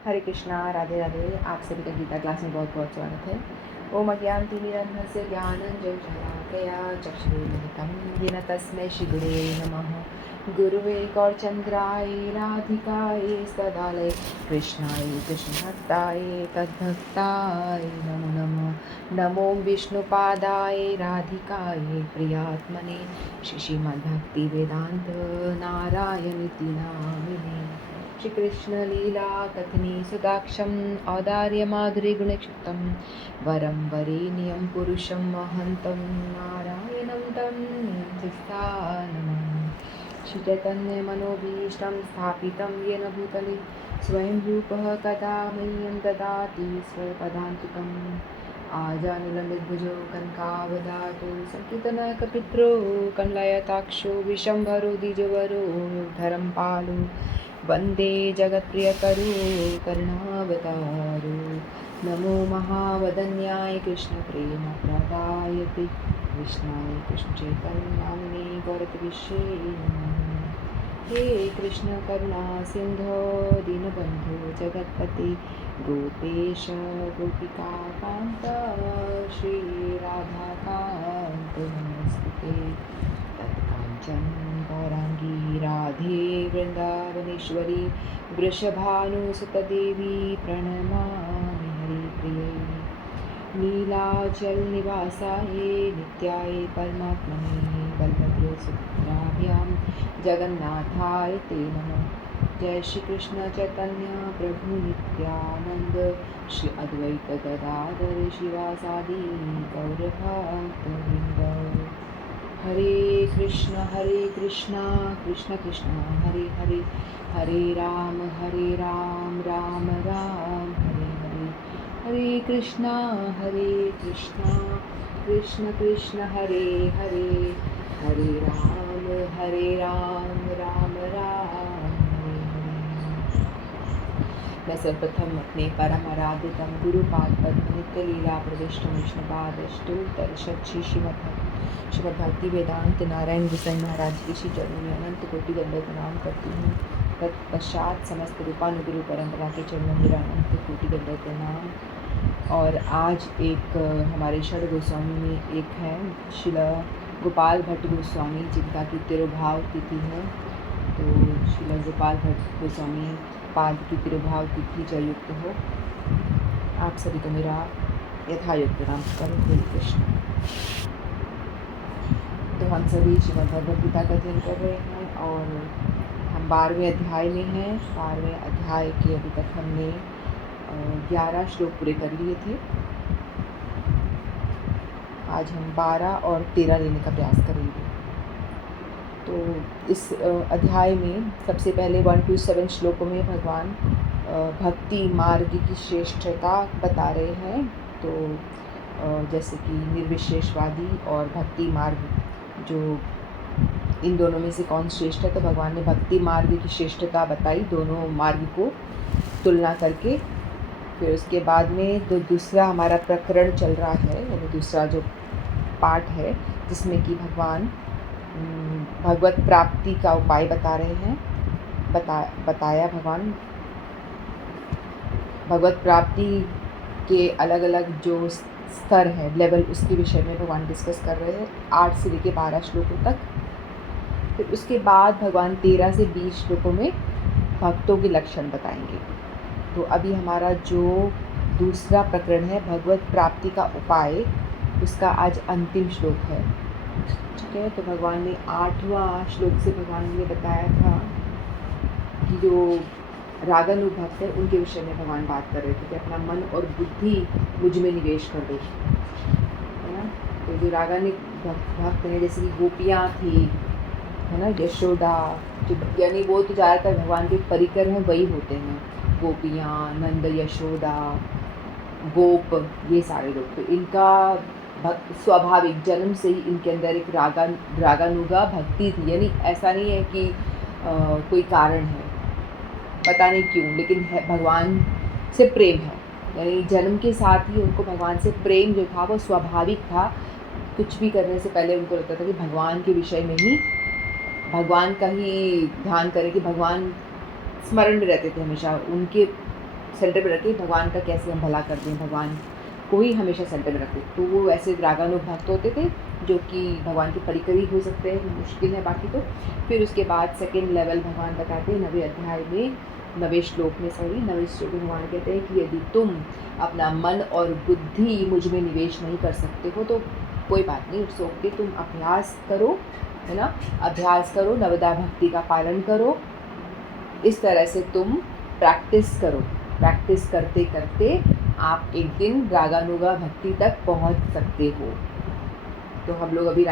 हरे कृष्णा, राधे राधे। आप सभी का गीता क्लास में बहुत बहुत स्वागत है। ओम अज्ञानतिमिरन्धस्य ज्ञानञ्जनशलाकया चक्षुरुन्मिलितं येन तस्मै श्रीगुरुवे नमः। गुरुवे गौरचन्द्राय राधिकाय सदालय कृष्णाय कृष्णभक्ताय तद्भक्ताय नमो नमः। नमो विष्णुपादाय राधिकाय प्रियात्मने श्रीमद्भक्तिवेदान्त नारायणीति नामिने। श्री कृष्ण लीला कथनी सुदाक्षम औदार्य माधुरी गुणक्षुतम वरम वरेण्यं पुरुषं महन्तं नारायणं तं स्थानम्। श्री चैतन्य मनोभीष्टं स्थापितं येन भूतले स्वयं रूपः कदा मह्यं ददाति स्वपदान्तिकम्। आजानुलम्बितभुजो कनकावदातो संकीर्तनकपित्रो कमलायताक्षो विशम्भरो द्विजवरो धरं पालो वन्दे जगत्प्रियकरो करुणावतारो। नमो महावदन्याय कृष्णप्रेमप्रदायते कृष्णाय कृष्णचैतन्यनामिने गौरतविषे नमः। हे कृष्ण करुणा सिंधो दीनबन्धो जगत्पते गोपेश गोपिकान्त श्रीराधाकान्त नमस्ते। तत्काञ्चन गौराङ्गी राधे वृन्दावनेश्वरी वृषभानुसुतदेवी प्रणमामि हरिप्रिये। नीलाचलनिवासाय नित्याय परमात्मने बलभद्रसुभद्राभ्यां जगन्नाथाय ते नमः। जय श्री कृष्ण चैतन्य प्रभु नित्यानंद श्री अद्वैत गदाधर शिवासादि गौरभक्तवृंद। हरे कृष्ण कृष्ण कृष्ण हरे हरे, हरे राम राम राम हरे हरे। हरे कृष्ण कृष्ण कृष्ण हरे हरे, हरे राम राम हरे हरे। मैं सर्वप्रथम अपने परम आराध्यतम गुरुपाद पद्म नित्य लीला प्रविष्टम विष्णुपादष्टोत्तर शक्षी श्रीमद् भक्ति वेदांत नारायण गोसाई महाराज की श्री चरणों में अनंत कोटि दंडवत प्रणाम करती हूँ। तत्पश्चात समस्त रूपानुगुरु परंपरा के चरणों में अनंत कोटि दंडवत प्रणाम। और आज एक हमारे षड गोस्वामी में एक है शिला गोपाल भट्ट गोस्वामी, जिनका की तिरुभाव तिथि है। तो शिला गोपाल भट्ट गोस्वामी पाद की तिरुभाव तिथि जयुक्त हो। आप सभी को मेरा यथायुक्त प्रणाम करो। हरे कृष्ण। तो हम सभी श्रीमद् भगवद गीता का अध्ययन कर रहे हैं और हम 12वें अध्याय में हैं। 12वें अध्याय के अभी तक हमने 11 श्लोक पूरे कर लिए थे। आज हम 12 और 13 लेने का प्रयास करेंगे। तो इस अध्याय में सबसे पहले 1 to 7 श्लोकों में भगवान भक्ति मार्ग की श्रेष्ठता बता रहे हैं। तो जैसे कि निर्विशेषवादी और भक्ति मार्ग, जो इन दोनों में से कौन श्रेष्ठ है, तो भगवान ने भक्ति मार्ग की श्रेष्ठता बताई दोनों मार्ग को तुलना करके। फिर उसके बाद में जो दूसरा हमारा प्रकरण चल रहा है, यानी दूसरा जो पार्ट है, जिसमें कि भगवान भगवत प्राप्ति का उपाय बता रहे हैं। बताया भगवान भगवत प्राप्ति के अलग अलग जो स्तर है, लेवल, उसके विषय में भगवान डिस्कस कर रहे हैं 8 से लेकर 12 श्लोकों तक। फिर उसके बाद भगवान 13 से 20 श्लोकों में भक्तों के लक्षण बताएंगे। तो अभी हमारा जो दूसरा प्रकरण है भगवत प्राप्ति का उपाय, उसका आज अंतिम श्लोक है। ठीक है। तो भगवान ने 8वां श्लोक से भगवान ने बताया था कि जो रागानुभक्त है उनके विषय में भगवान बात कर रहे थे कि अपना मन और बुद्धि मुझ में निवेश कर दो, है ना। तो जो रागानुभक्त है, जैसे कि गोपियाँ थी, है ना, यशोदा, जो यानी वो तो ज़्यादातर भगवान के परिकर हैं, वही होते हैं। गोपियाँ, नंद, यशोदा, गोप, ये सारे लोग। तो इनका स्वाभाविक जन्म से ही इनके अंदर एक रागानुगा भक्ति थी। यानी ऐसा नहीं है कि कोई कारण है, पता नहीं क्यों, लेकिन है, भगवान से प्रेम है। यानी जन्म के साथ ही उनको भगवान से प्रेम जो था वो स्वाभाविक था। कुछ भी करने से पहले उनको लगता था कि भगवान के विषय में ही, भगवान का ही ध्यान करें, कि भगवान स्मरण में रहते थे हमेशा। उनके सेंटर में रखें, भगवान का कैसे हम भला कर दें, भगवान को ही हमेशा सेंटर में रखें। तो वो ऐसे रागानुग भक्त होते थे जो कि भगवान के परिकरी हो सकते हैं, मुश्किल है बाकी तो। फिर उसके बाद सेकेंड लेवल भगवान बताते हैं 9वें अध्याय में, 9वें श्लोक में भगवान कहते हैं कि यदि तुम अपना मन और बुद्धि मुझ में निवेश नहीं कर सकते हो तो कोई बात नहीं, इट्स ओके, तुम अभ्यास करो, है ना, अभ्यास करो, नवदा भक्ति का पालन करो, इस तरह से तुम प्रैक्टिस करो। प्रैक्टिस करते करते आप एक दिन रागानुगा भक्ति तक पहुंच सकते हो। तो हम लोग अभी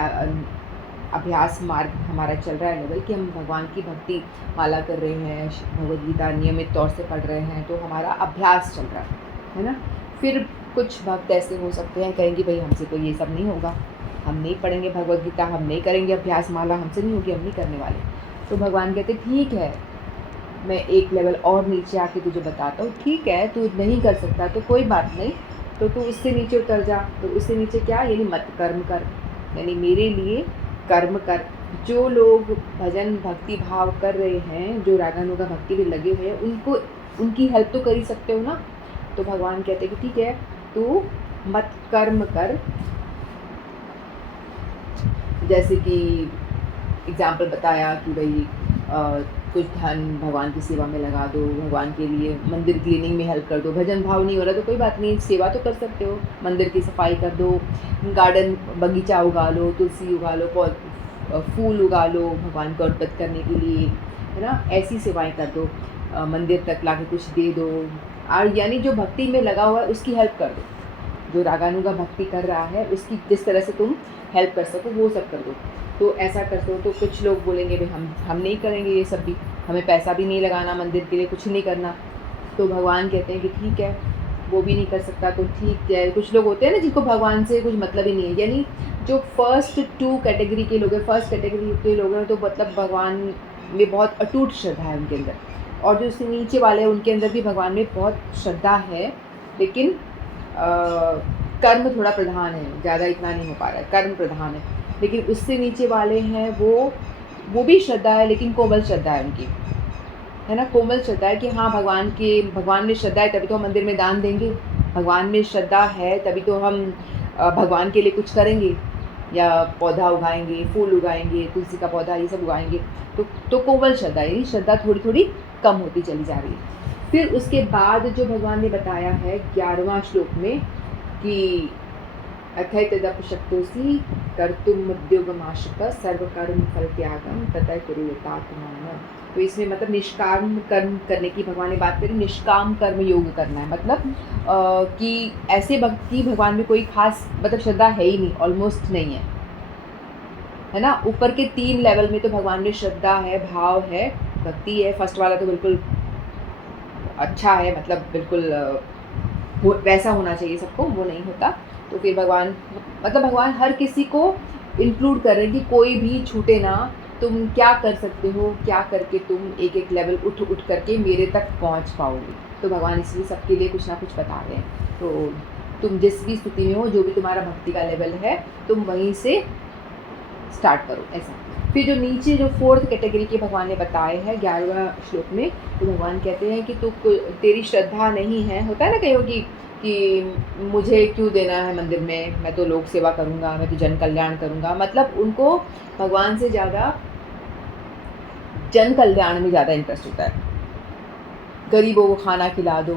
अभ्यास मार्ग हमारा चल रहा है लेवल कि हम भगवान की भक्ति माला कर रहे हैं, भगवद गीता नियमित तौर से पढ़ रहे हैं, तो हमारा अभ्यास चल रहा है ना। फिर कुछ भक्त ऐसे हो सकते हैं कहेंगे भाई हमसे तो ये सब नहीं होगा, हम नहीं पढ़ेंगे भगवद गीता, हम नहीं करेंगे अभ्यास माला, हमसे नहीं होगी, हम नहीं करने वाले। तो भगवान कहते ठीक है, मैं एक लेवल और नीचे आके तुझे बताता हूँ, ठीक है तू नहीं कर सकता तो कोई बात नहीं, तो तू इससे नीचे उतर जा। तो इससे नीचे क्या, यानी मत कर्म कर, यानी मेरे लिए कर्म कर। जो लोग भजन भक्ति भाव कर रहे हैं, जो रागानुगा भक्ति में लगे हुए हैं, उनको उनकी हेल्प तो कर ही सकते हो ना। तो भगवान कहते हैं कि ठीक है तू मत कर्म कर। जैसे कि एग्जाम्पल बताया कि भाई कुछ धन भगवान की सेवा में लगा दो, भगवान के लिए मंदिर क्लीनिंग में हेल्प कर दो। भजन भाव नहीं हो रहा तो कोई बात नहीं, सेवा तो कर सकते हो, मंदिर की सफाई कर दो, गार्डन बगीचा उगा लो, तुलसी उगा लो, फूल उगा लो भगवान को अर्पित करने के लिए, है ना, ऐसी सेवाएं कर दो, मंदिर तक लाके कुछ दे दो। और यानी जो भक्ति में लगा हुआ है उसकी हेल्प कर दो, जो रागानुगा भक्ति कर रहा है उसकी जिस तरह से तुम हेल्प कर सको वो सब कर दो। तो ऐसा करते हो तो कुछ लोग बोलेंगे भाई हम नहीं करेंगे ये सब भी, हमें पैसा भी नहीं लगाना मंदिर के लिए, कुछ नहीं करना। तो भगवान कहते हैं कि ठीक है वो भी नहीं कर सकता तो ठीक है। कुछ लोग होते हैं ना जिनको भगवान से कुछ मतलब ही नहीं है, यानी जो फर्स्ट 2 कैटेगरी के लोग हैं, फर्स्ट कैटेगरी के लोग हैं, तो मतलब भगवान में बहुत अटूट श्रद्धा है उनके अंदर, और जो उससे नीचे वाले हैं उनके अंदर भी भगवान में बहुत श्रद्धा है, लेकिन कर्म थोड़ा प्रधान है, ज़्यादा इतना नहीं हो पा रहा है, कर्म प्रधान है। लेकिन उससे नीचे वाले हैं वो भी श्रद्धा है, लेकिन कोमल श्रद्धा है उनकी, है ना, कोमल श्रद्धा है कि हाँ भगवान में श्रद्धा है तभी तो हम मंदिर में दान देंगे, भगवान में श्रद्धा है तभी तो हम भगवान के लिए कुछ करेंगे, या पौधा उगाएंगे, फूल उगाएंगे, तुलसी का पौधा ये सब उगाएंगे। तो कोमल श्रद्धा, यानी श्रद्धा थोड़ी थोड़ी कम होती चली जा रही है। फिर उसके बाद जो भगवान ने बताया है 11वां श्लोक में कि अथै तदपशक्तोषि कर्तुम् उद्योगमाशुक सर्वकर्म फल त्यागम ततः कुरुतात्मान। तो इसमें मतलब निष्काम कर्म करने की भगवान ने बात करी, निष्काम कर्म योग करना है, मतलब कि ऐसे भक्ति भगवान में कोई खास मतलब श्रद्धा है ही नहीं, ऑलमोस्ट नहीं है ना। ऊपर के 3 लेवल में तो भगवान में श्रद्धा है, भाव है, भक्ति है। फर्स्ट वाला तो बिल्कुल अच्छा है, मतलब बिल्कुल वैसा होना चाहिए सबको, वो नहीं होता। तो फिर भगवान हर किसी को इंक्लूड कर रहे हैं कि कोई भी छूटे ना, तुम क्या कर सकते हो, क्या करके तुम एक एक लेवल उठ करके मेरे तक पहुंच पाओगे। तो भगवान इसलिए सबके लिए कुछ ना कुछ बता रहे हैं। तो तुम जिस भी स्थिति में हो, जो भी तुम्हारा भक्ति का लेवल है, तुम वहीं से स्टार्ट करो, ऐसा। फिर जो नीचे जो 4th कैटेगरी के भगवान ने बताए हैं 11वां श्लोक में, तो भगवान कहते हैं कि तेरी श्रद्धा नहीं है, होता है ना कहीं कि मुझे क्यों देना है मंदिर में, मैं तो लोक सेवा करूँगा, मैं तो जन कल्याण करूँगा। मतलब उनको भगवान से ज़्यादा जन कल्याण में ज़्यादा इंटरेस्ट होता है, गरीबों को खाना खिला दो,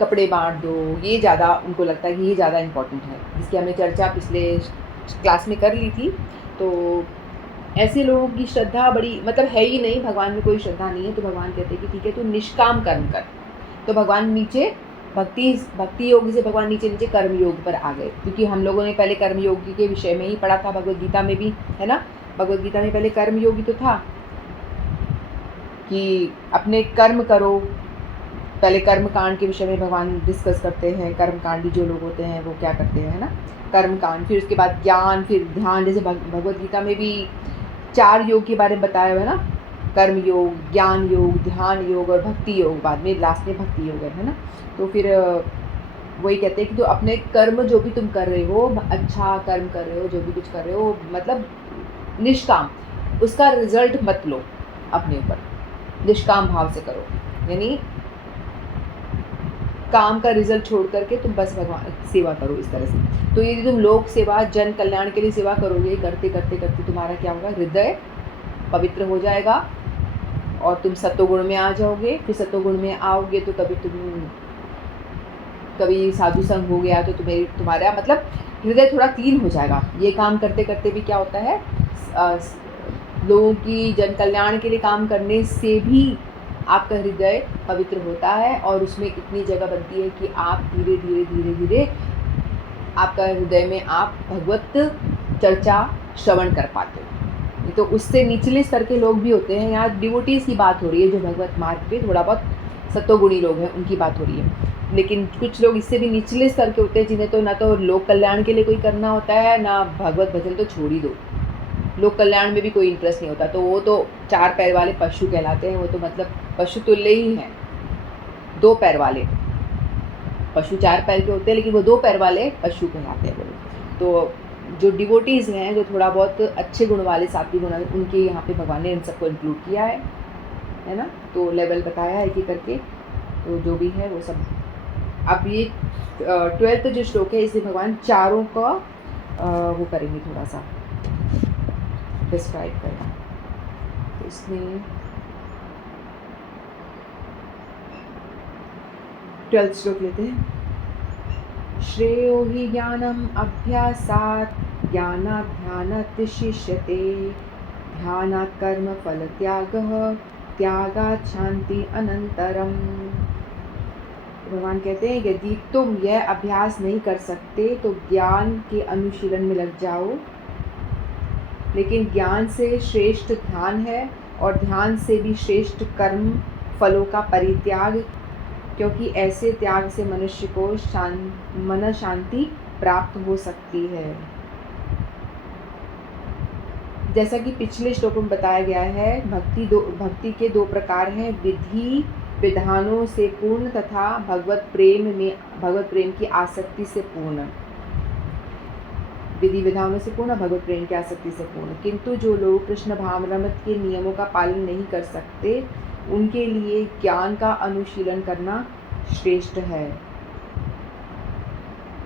कपड़े बांट दो, ये ज़्यादा उनको लगता है कि ये ज़्यादा इम्पोर्टेंट है, जिसकी हमने चर्चा पिछले क्लास में कर ली थी। तो ऐसे लोगों की श्रद्धा बड़ी मतलब है ही नहीं, भगवान में कोई श्रद्धा नहीं है। तो भगवान कहते हैं कि ठीक है तू निष्काम कर्म कर। तो भगवान नीचे भक्ति योग से भगवान नीचे कर्म योग पर आ गए, क्योंकि हम लोगों ने पहले कर्म योग के विषय में ही पढ़ा था, भगवद गीता में भी, है ना। भगवद गीता में पहले कर्म योगी तो था कि अपने कर्म करो। पहले कर्म कांड के विषय में भगवान डिस्कस करते हैं, कर्म कांडी जो लोग होते हैं वो क्या करते हैं, है ना, कर्म कांड। फिर उसके बाद ज्ञान, फिर ध्यान। जैसे भगवद गीता में भी 4 योग के बारे में बताया हुआ है ना, कर्म योग, ज्ञान योग, ध्यान योग और भक्ति योग, बाद में लास्ट में भक्ति योग है ना। तो फिर वही कहते हैं कि तो अपने कर्म जो भी तुम कर रहे हो, अच्छा कर्म कर रहे हो, जो भी कुछ कर रहे हो, मतलब निष्काम, उसका रिजल्ट मत लो अपने ऊपर, निष्काम भाव से करो। यानी काम का रिजल्ट छोड़ करके तुम बस भगवान सेवा करो इस तरह से। तो यदि तुम लोक सेवा, जन कल्याण के लिए सेवा करोगे, करते करते करते तुम्हारा क्या होगा, हृदय पवित्र हो जाएगा और तुम सत्वगुण में आ जाओगे। फिर सत्वगुण में आओगे तो कभी साधु संग हो गया तो तुम्हारा मतलब हृदय थोड़ा क्लीन हो जाएगा। ये काम करते करते भी क्या होता है, लोगों की जन कल्याण के लिए काम करने से भी आपका हृदय पवित्र होता है और उसमें इतनी जगह बनती है कि आप धीरे धीरे धीरे धीरे आपका हृदय में आप भगवत चर्चा श्रवण कर पाते हो। तो उससे निचले स्तर के लोग भी होते हैं, यहाँ डिवोटीज़ की बात हो रही है, जो भगवत मार्ग पे थोड़ा बहुत सत्वगुणी लोग हैं उनकी बात हो रही है। लेकिन कुछ लोग इससे भी निचले स्तर के होते हैं, जिन्हें तो ना तो लोक कल्याण के लिए कोई करना होता है, ना भगवत भजन, तो छोड़ ही दो, लोक कल्याण में भी कोई इंटरेस्ट नहीं होता, तो वो तो 4 पैर वाले पशु कहलाते हैं। वो तो मतलब पशु तुल्य ही हैं। 2 पैर वाले पशु 4 पैर के होते हैं, लेकिन वो 2 पैर वाले पशु कहलाते हैं वो। तो जो डिवोटीज़ हैं, जो थोड़ा बहुत अच्छे गुण वाले, सात्विक गुण, उनके यहाँ पे भगवान ने इन सबको इंक्लूड किया है ना। तो लेवल बताया है कि करके, तो जो भी है वो सब। अब ये 12th जो श्लोक है, इसमें भगवान चारों का वो करेंगे, थोड़ा सा डिस्क्राइब करना। तो इसमें 12th श्लोक लेते हैं। श्रेयो हि ज्ञानम अभ्यासात् ज्ञानात् ध्यानात् शिष्यते, ध्यानात् कर्म फल त्यागः, त्यागात् शांति अनंतरम। भगवान कहते हैं यदि तुम यह अभ्यास नहीं कर सकते तो ज्ञान के अनुशीलन में लग जाओ, लेकिन ज्ञान से श्रेष्ठ ध्यान है और ध्यान से भी श्रेष्ठ कर्म फलों का परित्याग, क्योंकि ऐसे त्याग से मनुष्य को मन शांति प्राप्त हो सकती है। जैसा कि पिछले श्लोक में बताया गया है, भक्ति के 2 प्रकार हैं, विधि विधानों से पूर्ण तथा भगवत प्रेम की आसक्ति से पूर्ण। विधि विधानों से पूर्ण, भगवत प्रेम की आसक्ति से पूर्ण। किंतु जो लोग कृष्ण भावनामृत के नियमों का पालन नहीं कर सकते, उनके लिए ज्ञान का अनुशीलन करना श्रेष्ठ है,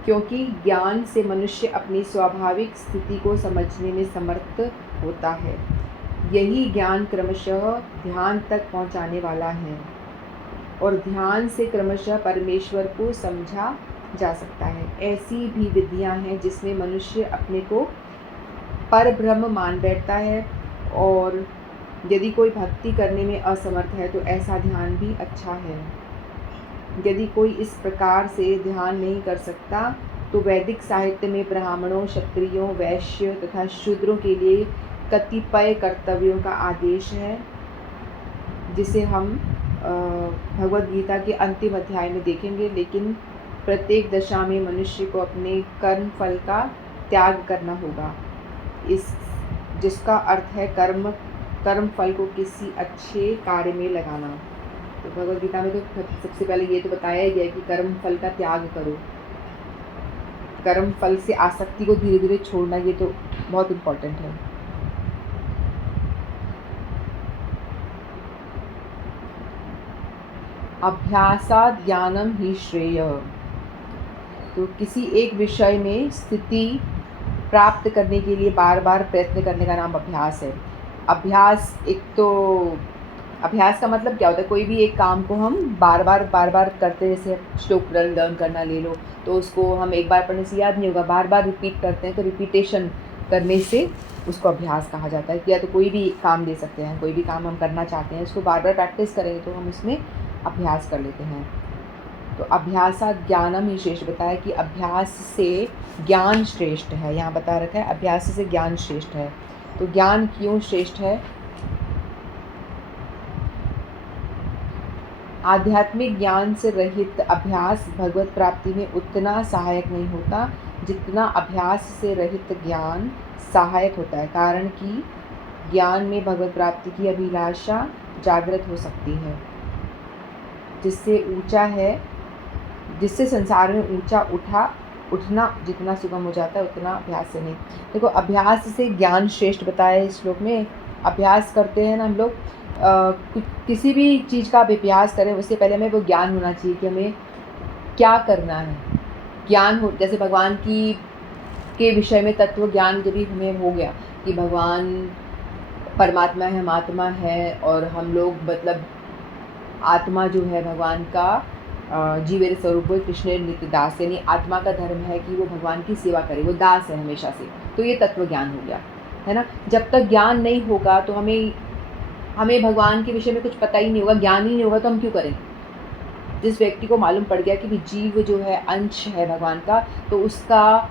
क्योंकि ज्ञान से मनुष्य अपनी स्वाभाविक स्थिति को समझने में समर्थ होता है। यही ज्ञान क्रमशः ध्यान तक पहुंचाने वाला है और ध्यान से क्रमशः परमेश्वर को समझा जा सकता है। ऐसी भी विधियां हैं जिसमें मनुष्य अपने को परब्रह्म मान बैठता है, और यदि कोई भक्ति करने में असमर्थ है तो ऐसा ध्यान भी अच्छा है। यदि कोई इस प्रकार से ध्यान नहीं कर सकता तो वैदिक साहित्य में ब्राह्मणों, क्षत्रियों, वैश्य तथा शूद्रों के लिए कतिपय कर्तव्यों का आदेश है, जिसे हम भगवद गीता के अंतिम अध्याय में देखेंगे। लेकिन प्रत्येक दशा में मनुष्य को अपने कर्म फल का त्याग करना होगा, जिसका अर्थ है कर्म फल को किसी अच्छे कार्य में लगाना। तो भगवद गीता में तो सबसे पहले ये तो बताया गया कि कर्म फल का त्याग करो, कर्म फल से आसक्ति को धीरे धीरे छोड़ना, ये तो बहुत इम्पोर्टेंट है। अभ्यासात् ज्ञानम ही श्रेय। तो किसी एक विषय में स्थिति प्राप्त करने के लिए बार बार प्रयत्न करने का नाम अभ्यास है। अभ्यास का मतलब क्या होता है, कोई भी एक काम को हम बार बार करते, जैसे श्लोक लर्न करना ले लो, तो उसको हम एक बार पढ़ने से याद नहीं होगा, बार बार रिपीट करते हैं, तो रिपीटेशन करने से उसको अभ्यास कहा जाता है। या तो कोई भी काम ले सकते हैं, कोई भी काम हम करना चाहते हैं, उसको बार बार प्रैक्टिस करेंगे तो हम उसमें अभ्यास कर लेते हैं। तो अभ्यासात् ज्ञानम ही श्रेष्ठ बताया कि अभ्यास से ज्ञान श्रेष्ठ है। यहाँ बता रखा है अभ्यास से ज्ञान श्रेष्ठ है। तो ज्ञान क्यों श्रेष्ठ है? आध्यात्मिक ज्ञान से रहित अभ्यास भगवत प्राप्ति में उतना सहायक नहीं होता जितना अभ्यास से रहित ज्ञान सहायक होता है, कारण कि ज्ञान में भगवत प्राप्ति की अभिलाषा जागृत हो सकती है, जिससे संसार में उठना जितना सुगम हो जाता है उतना अभ्यास से नहीं। देखो, अभ्यास से ज्ञान श्रेष्ठ बताया है इस श्लोक में। अभ्यास करते हैं ना हम लोग, किसी भी चीज़ का आप अभ्यास करें उससे पहले हमें वो ज्ञान होना चाहिए कि हमें क्या करना है। ज्ञान हो, जैसे भगवान की के विषय में तत्व ज्ञान जब भी हमें हो गया कि भगवान परमात्मा है, हम आत्मा है, और हम लोग मतलब आत्मा जो है भगवान का जीवेर स्वरूप कृष्ण नित्य दास, यानी आत्मा का धर्म है कि वो भगवान की सेवा करे, वो दास है हमेशा से, तो ये तत्व ज्ञान हो गया, है ना। जब तक ज्ञान नहीं होगा तो हमें भगवान के विषय में कुछ पता ही नहीं होगा, ज्ञान ही नहीं होगा तो हम क्यों करें। जिस व्यक्ति को मालूम पड़ गया कि भी जीव जो है अंश है भगवान का, तो उसका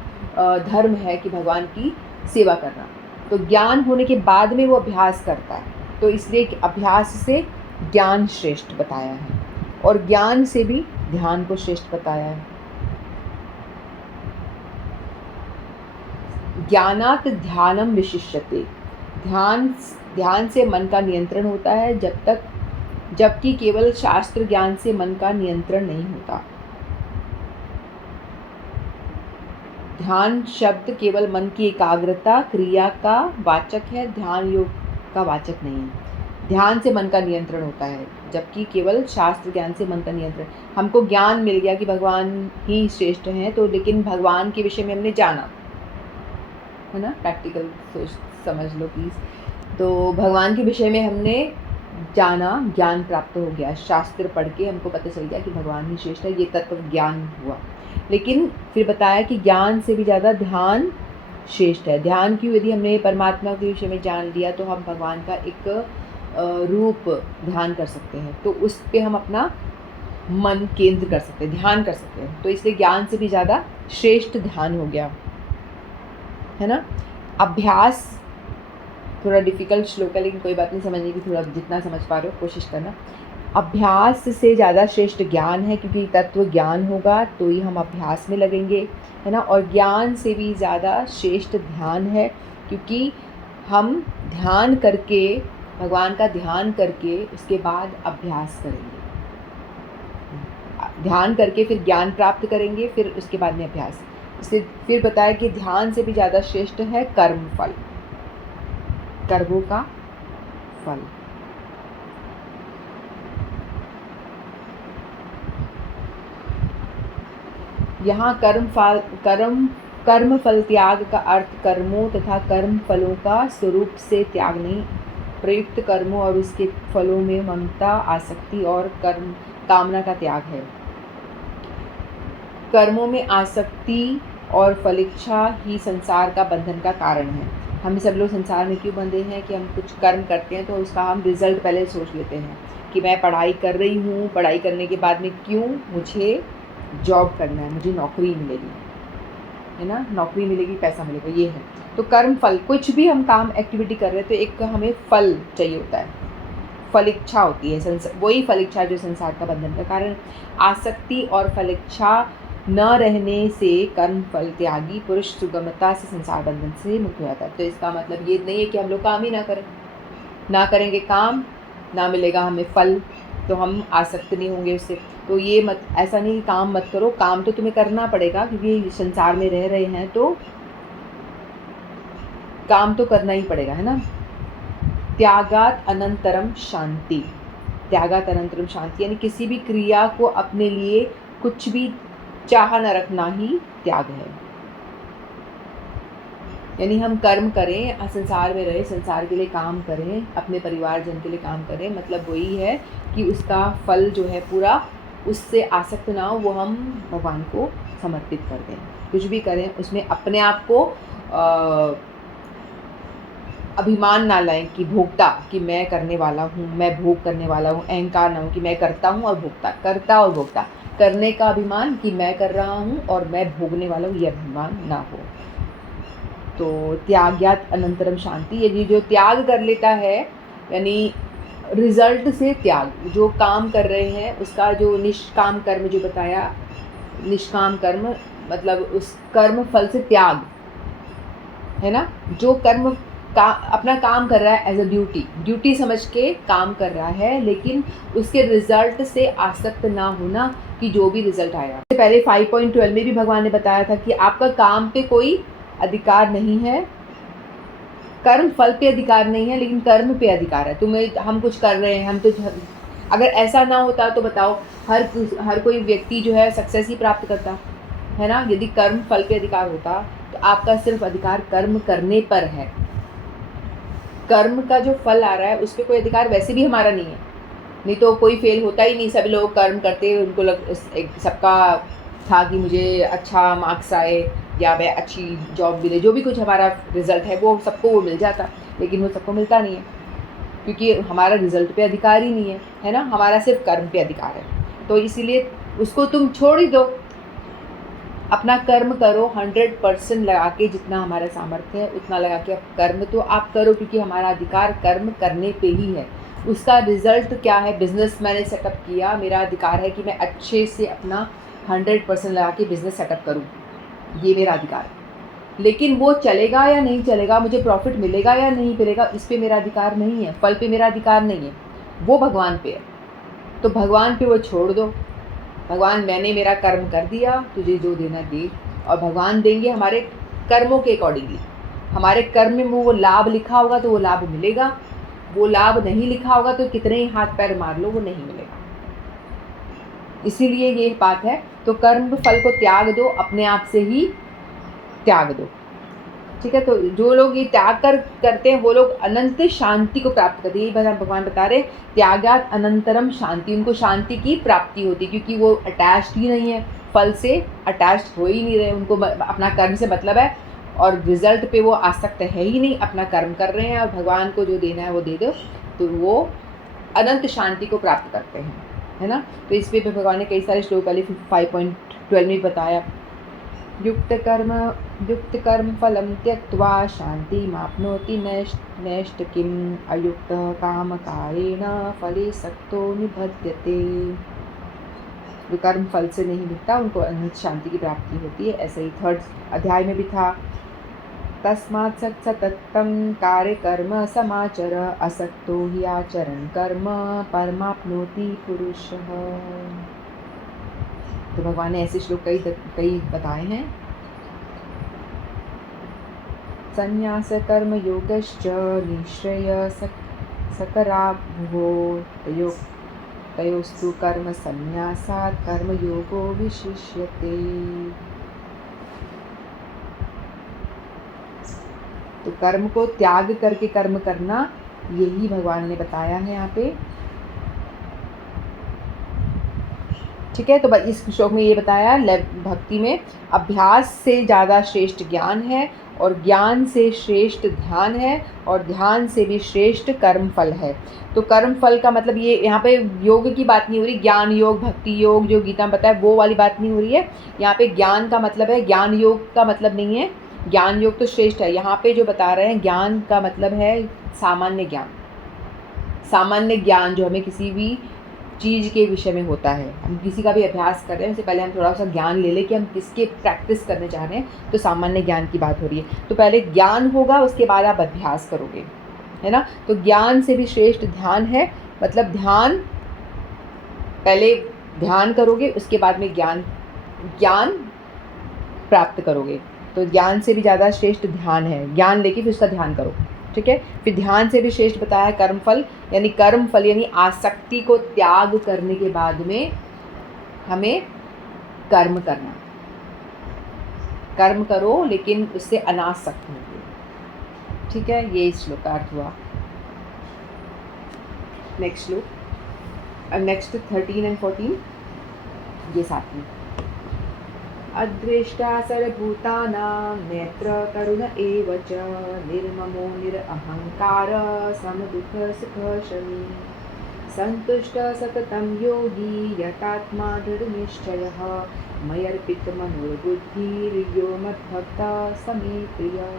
धर्म है कि भगवान की सेवा करना। तो ज्ञान होने के बाद में वो अभ्यास करता है, तो इसलिए अभ्यास से ज्ञान श्रेष्ठ बताया है, और ज्ञान से भी ध्यान को श्रेष्ठ बताया है। ज्ञानात ध्यानम विशिष्यते, ध्यान से मन का नियंत्रण होता है, जबकि केवल शास्त्र ज्ञान से मन का नियंत्रण नहीं होता। ध्यान शब्द केवल मन की एकाग्रता क्रिया का वाचक है, ध्यान योग का वाचक नहीं है। ध्यान से मन का नियंत्रण होता है, जबकि केवल शास्त्र ज्ञान से मन का नियंत्रण। हमको ज्ञान मिल गया कि भगवान ही श्रेष्ठ हैं, तो लेकिन भगवान के विषय में हमने जाना, है ना, प्रैक्टिकल सोच समझ लो प्लीज़। तो भगवान के विषय में हमने जाना, ज्ञान प्राप्त हो गया, शास्त्र पढ़ के हमको पता चल गया कि भगवान ही श्रेष्ठ है, ये तत्व ज्ञान हुआ। लेकिन फिर बताया कि ज्ञान से भी ज़्यादा ध्यान श्रेष्ठ है। ध्यान क्यों? यदि हमने परमात्मा के विषय में जान लिया तो हम भगवान का एक रूप ध्यान कर सकते हैं, तो उस पर हम अपना मन केंद्र कर सकते हैं, ध्यान कर सकते हैं। तो इसलिए ज्ञान से भी ज़्यादा श्रेष्ठ ध्यान हो गया, है ना। अभ्यास थोड़ा डिफ़िकल्ट श्लोक है, लेकिन कोई बात नहीं, समझने की थोड़ा जितना समझ पा रहे हो कोशिश करना। अभ्यास से ज़्यादा श्रेष्ठ ज्ञान है, क्योंकि तत्व ज्ञान होगा तो ही हम अभ्यास में लगेंगे, है ना। और ज्ञान से भी ज़्यादा श्रेष्ठ ध्यान है, क्योंकि हम ध्यान करके, भगवान का ध्यान करके उसके बाद अभ्यास करेंगे, ध्यान करके फिर ज्ञान प्राप्त करेंगे, फिर उसके बाद में अभ्यास। इसलिए फिर बताया कि ध्यान से भी ज़्यादा श्रेष्ठ है कर्म फल, कर्मों का फल। यहाँ कर्म फल त्याग का अर्थ कर्मों तथा कर्म फलों का स्वरूप से त्याग नहीं, प्रयुक्त कर्मों और उसके फलों में ममता, आसक्ति और कर्म कामना का त्याग है। कर्मों में आसक्ति और फलिच्छा ही संसार का बंधन का कारण है। हम सब लोग संसार में क्यों बंधे हैं कि हम कुछ कर्म करते हैं तो उसका हम रिज़ल्ट पहले सोच लेते हैं कि मैं पढ़ाई कर रही हूँ, पढ़ाई करने के बाद में क्यों मुझे जॉब करना है, मुझे नौकरी मिलेगी, है ना, नौकरी मिलेगी, पैसा मिलेगा, ये है। तो कर्म फल, कुछ भी हम काम एक्टिविटी कर रहे हैं तो एक हमें फल चाहिए होता है, फल इच्छा होती है, वही फल इच्छा जो संसार का बंधन का कारण। आसक्ति और फल इच्छा न रहने से कर्म फल त्यागी पुरुष सुगमता से संसार बंधन से मुक्त हो जाता है। तो इसका मतलब ये नहीं है कि हम लोग काम ही ना करें, ना करेंगे काम, ना मिलेगा हमें फल, तो हम आसक्त नहीं होंगे उससे। तो ये मत, ऐसा नहीं काम मत करो, काम तो तुम्हें करना पड़ेगा, क्योंकि संसार में रह रहे हैं तो काम तो करना ही पड़ेगा, है ना। त्यागात अनंतरम शांति, त्यागात अनंतरम शांति, यानी किसी भी क्रिया को अपने लिए कुछ भी चाह न रखना ही त्याग है। यानी हम कर्म करें, संसार में रहे, संसार के लिए काम करें, अपने परिवारजन के लिए काम करें, मतलब वही है कि उसका फल जो है पूरा उससे आसक्त ना हो, वो हम भगवान को समर्पित कर दें। कुछ भी करें उसमें अपने आप को अभिमान ना लाएं कि भोक्ता, कि मैं करने वाला हूँ, मैं भोग करने वाला हूँ, अहंकार ना हो कि मैं करता हूँ और भोगता, करता और भोगता, करने का अभिमान कि मैं कर रहा हूँ और मैं भोगने वाला हूँ, ये अभिमान ना हो। तो त्याग्यात अनंतरम शांति, यदि जो त्याग कर लेता है, यानी रिजल्ट से त्याग, जो काम कर रहे हैं उसका जो निष्काम कर्म जो बताया, निष्काम कर्म मतलब उस कर्म फल से त्याग, है ना। जो कर्म का अपना काम कर रहा है एज अ ड्यूटी समझ के काम कर रहा है, लेकिन उसके रिजल्ट से आसक्त ना होना कि जो भी रिजल्ट आएगा। पहले 5.12 में भी भगवान ने बताया था कि आपका काम पे कोई अधिकार नहीं है, कर्म फल पे अधिकार नहीं है, लेकिन कर्म पे अधिकार है। तुम्हें, हम कुछ कर रहे हैं, हम तो अगर ऐसा ना होता तो बताओ हर कोई व्यक्ति जो है सक्सेस ही प्राप्त करता, है ना। यदि कर्म फल पे अधिकार होता तो आपका सिर्फ अधिकार कर्म करने पर है। कर्म का जो फल आ रहा है उस पर कोई अधिकार वैसे भी हमारा नहीं है, नहीं तो कोई फेल होता ही नहीं। सभी लोग कर्म करते, उनको सबका था कि मुझे अच्छा मार्क्स आए या वह अच्छी जॉब मिले, जो भी कुछ हमारा रिजल्ट है वो सबको वो मिल जाता, लेकिन वो सबको मिलता नहीं है क्योंकि हमारा रिजल्ट पे अधिकार ही नहीं है ना, हमारा सिर्फ कर्म पे अधिकार है। तो इसीलिए उसको तुम छोड़ ही दो, अपना कर्म करो 100% लगा के, जितना हमारा सामर्थ्य है उतना लगा के कर्म तो आप करो, क्योंकि हमारा अधिकार कर्म करने पे ही है। उसका रिजल्ट क्या है, बिज़नेस मैंने सेटअप किया, मेरा अधिकार है कि मैं अच्छे से अपना 100% लगा के बिज़नेस सेटअप करूँ, ये मेरा अधिकार है। लेकिन वो चलेगा या नहीं चलेगा, मुझे प्रॉफिट मिलेगा या नहीं मिलेगा, इस पे मेरा अधिकार नहीं है, फल पे मेरा अधिकार नहीं है, वो भगवान पे है। तो भगवान पे वो छोड़ दो, भगवान मैंने मेरा कर्म कर दिया, तुझे जो देना दे, और भगवान देंगे हमारे कर्मों के अकॉर्डिंगली। हमारे कर्म में वो लाभ लिखा होगा तो वो लाभ मिलेगा, वो लाभ नहीं लिखा होगा तो कितने ही हाथ पैर मार लो वो नहीं मिलेगा। इसीलिए ये बात है। तो कर्म फल को त्याग दो, अपने आप से ही त्याग दो, ठीक है। तो जो लोग ये त्याग करते हैं वो लोग अनंत शांति को प्राप्त करते हैं। यही भगवान बता रहे, त्यागात अनंतरम शांति, उनको शांति की प्राप्ति होती है, क्योंकि वो अटैच्ड ही नहीं है, फल से अटैच्ड हो ही नहीं रहे, उनको अपना कर्म से मतलब है और रिजल्ट पे वो आसक्त है ही नहीं, अपना कर्म कर रहे हैं और भगवान को जो देना है वो दे दो, तो वो अनंत शांति को प्राप्त करते हैं, है ना। तो इस पर भगवान ने कई सारे श्लोक पहले 5.12 में बताया, युक्त कर्म फलम त्यक्त्वा शान्तिमाप्नोति नैष्ठिकीम् अयुक्तः कामकारेण फले सक्तो निबध्यते। जो कर्म फल से नहीं मिलता उनको अनंत शांति की प्राप्ति होती है। ऐसे ही 3rd अध्याय में भी था, तस्मात् सततं कार्य कर्म समाचर असक्तो हि आचरन् कर्म परमाप्नोति पुरुषः। तो भगवान ने ऐसे श्लोक कई बताए हैं। संन्यास कर्म योगश्च निश्चय सकराभुवो तयोस्तु कर्म संन्यासात् कर्म योगो विशिष्यते। तो कर्म को त्याग करके कर्म करना, यही भगवान ने बताया है यहाँ पे, ठीक है। तो इस श्लोक में ये बताया, भक्ति में अभ्यास से ज़्यादा श्रेष्ठ ज्ञान है और ज्ञान से श्रेष्ठ ध्यान है और ध्यान से भी श्रेष्ठ कर्म फल है। तो कर्म फल का मतलब ये यहाँ पे योग की बात नहीं हो रही, ज्ञान योग भक्ति योग जो गीता में बताया वो वाली बात नहीं हो रही है। यहाँ पे ज्ञान का मतलब है, ज्ञान योग का मतलब नहीं है, ज्ञान योग तो श्रेष्ठ है। यहाँ पे जो बता रहे हैं ज्ञान का मतलब है सामान्य ज्ञान। सामान्य ज्ञान जो हमें किसी भी चीज़ के विषय में होता है, हम किसी का भी अभ्यास कर रहे हैं उससे पहले हम थोड़ा सा ज्ञान ले लें कि हम किसके प्रैक्टिस करने चाह रहे हैं, तो सामान्य ज्ञान की बात हो रही है। तो पहले ज्ञान होगा, उसके बाद आप अभ्यास करोगे, है ना। तो ज्ञान से भी श्रेष्ठ ध्यान है, मतलब ध्यान पहले ध्यान करोगे उसके बाद में ज्ञान प्राप्त करोगे। तो ज्ञान से भी ज़्यादा श्रेष्ठ ध्यान है, ज्ञान लेके फिर उसका ध्यान करो, ठीक है। फिर ध्यान से भी श्रेष्ठ बताया कर्मफल, यानी कर्मफल यानी आसक्ति को त्याग करने के बाद में हमें कर्म करना। कर्म करो लेकिन उससे अनासक्त होगे, ठीक है। ये इस श्लोक का अर्थ हुआ। नेक्स्ट श्लोक, नेक्स्ट 13 और 14 ये साथ में। अद्वेष्टा सर्वभूतानां नेत्र करुण एव च निर्ममो निरअहंकार समदुःखसुखशमी संतुष्ट सततं योगी यतात्मा दृढनिश्चयः मयर्पितमनोर्बुद्धिर्यो मद्भक्ता समे प्रियः।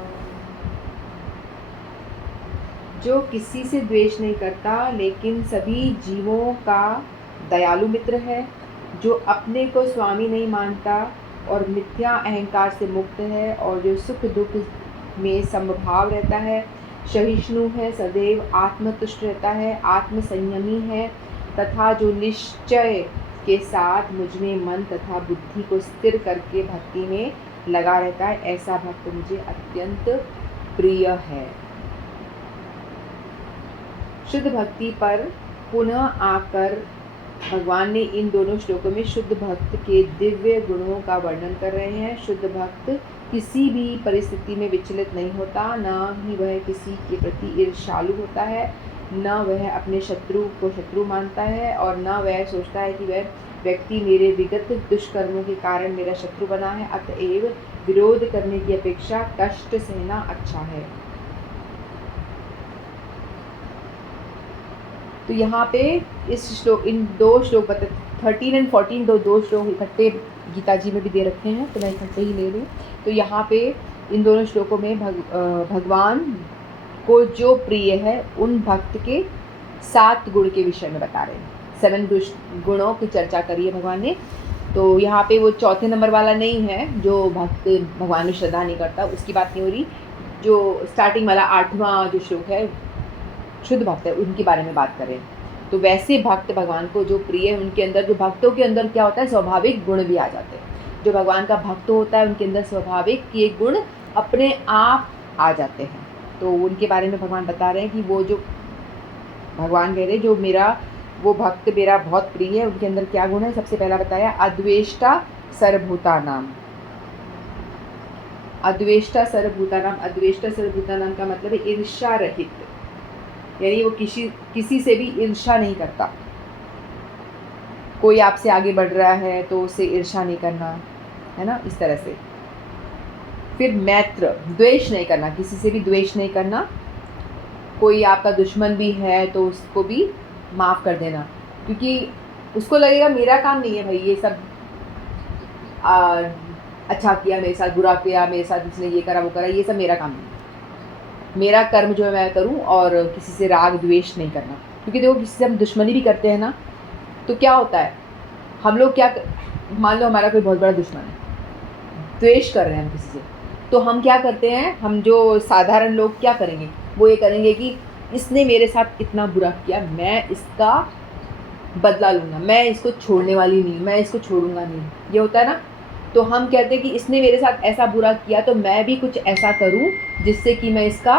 जो किसी से द्वेष नहीं करता लेकिन सभी जीवों का दयालु मित्र है, जो अपने को स्वामी नहीं मानता और मिथ्या अहंकार से मुक्त है, और जो सुख दुख में समभाव रहता है, सहिष्णु है, सदैव आत्मतुष्ट रहता है, आत्म संयमी है, तथा जो निश्चय के साथ मुझ में मन तथा बुद्धि को स्थिर करके भक्ति में लगा रहता है, ऐसा भक्त मुझे अत्यंत प्रिय है। शुद्ध भक्ति पर पुनः आकर भगवान ने इन दोनों श्लोकों में शुद्ध भक्त के दिव्य गुणों का वर्णन कर रहे हैं। शुद्ध भक्त किसी भी परिस्थिति में विचलित नहीं होता, न ही वह किसी के प्रति ईर्ष्यालु होता है, न वह अपने शत्रु को शत्रु मानता है, और न वह सोचता है कि वह व्यक्ति मेरे विगत दुष्कर्मों के कारण मेरा शत्रु बना है, अतएव विरोध करने की अपेक्षा कष्ट सहना अच्छा है। तो यहाँ पे इस श्लोक, इन दो श्लोक 13 और 14 दो श्लोक इकट्ठे गीता जी में भी दे रखे हैं, तो मैं इकट्ठे ही ले लूँ। तो यहाँ पे इन दोनों श्लोकों में भगवान को जो प्रिय है उन भक्त के 7 गुण के विषय में बता रहे हैं। 7 गुणों की चर्चा करी है भगवान ने। तो यहाँ पे वो चौथे नंबर वाला नहीं है जो भक्त भगवान में श्रद्धा नहीं करता, उसकी बात नहीं हो रही। जो स्टार्टिंग वाला 8वां जो श्लोक है, शुद्ध भक्त है, उनके बारे में बात करें। तो वैसे भक्त भगवान को जो प्रिय है, उनके अंदर, जो भक्तों के अंदर क्या होता है, स्वाभाविक गुण भी आ जाते हैं। जो भगवान का भक्त होता है उनके अंदर स्वाभाविक ये गुण अपने आप आ जाते हैं। तो उनके बारे में भगवान बता रहे हैं कि वो जो भगवान कह रहे जो वो भक्त मेरा बहुत प्रिय है, उनके अंदर क्या गुण है। सबसे पहला बताया अद्वेष्टा सर्वभूतानाम। अद्वेष्टा सर्वभूतानाम, अद्वेष्टा सर्वभूतानाम का मतलब है ईर्ष्या रहित, यानी वो किसी से भी ईर्ष्या नहीं करता। कोई आपसे आगे बढ़ रहा है तो उससे ईर्ष्या नहीं करना, है ना, इस तरह से। फिर मैत्र, द्वेष नहीं करना, किसी से भी द्वेष नहीं करना। कोई आपका दुश्मन भी है तो उसको भी माफ़ कर देना, क्योंकि उसको लगेगा मेरा काम नहीं है भाई ये सब, अच्छा किया मेरे साथ, बुरा किया मेरे साथ, इसने ये करा वो करा, ये सब मेरा काम नहीं। मेरा कर्म जो है मैं करूं, और किसी से राग द्वेष नहीं करना। क्योंकि देखो किसी से हम दुश्मनी भी करते हैं ना, तो क्या होता है, हम लोग क्या, मान लो हमारा कोई बहुत बड़ा दुश्मन है, द्वेष कर रहे हैं हम किसी से, तो हम क्या करते हैं, हम जो साधारण लोग क्या करेंगे, वो ये करेंगे कि इसने मेरे साथ इतना बुरा किया, मैं इसका बदला लूँगा, मैं इसको छोड़ने वाली नहीं, मैं इसको छोड़ूंगा नहीं, ये होता है ना। तो हम कहते हैं कि इसने मेरे साथ ऐसा बुरा किया तो मैं भी कुछ ऐसा करूं जिससे कि मैं इसका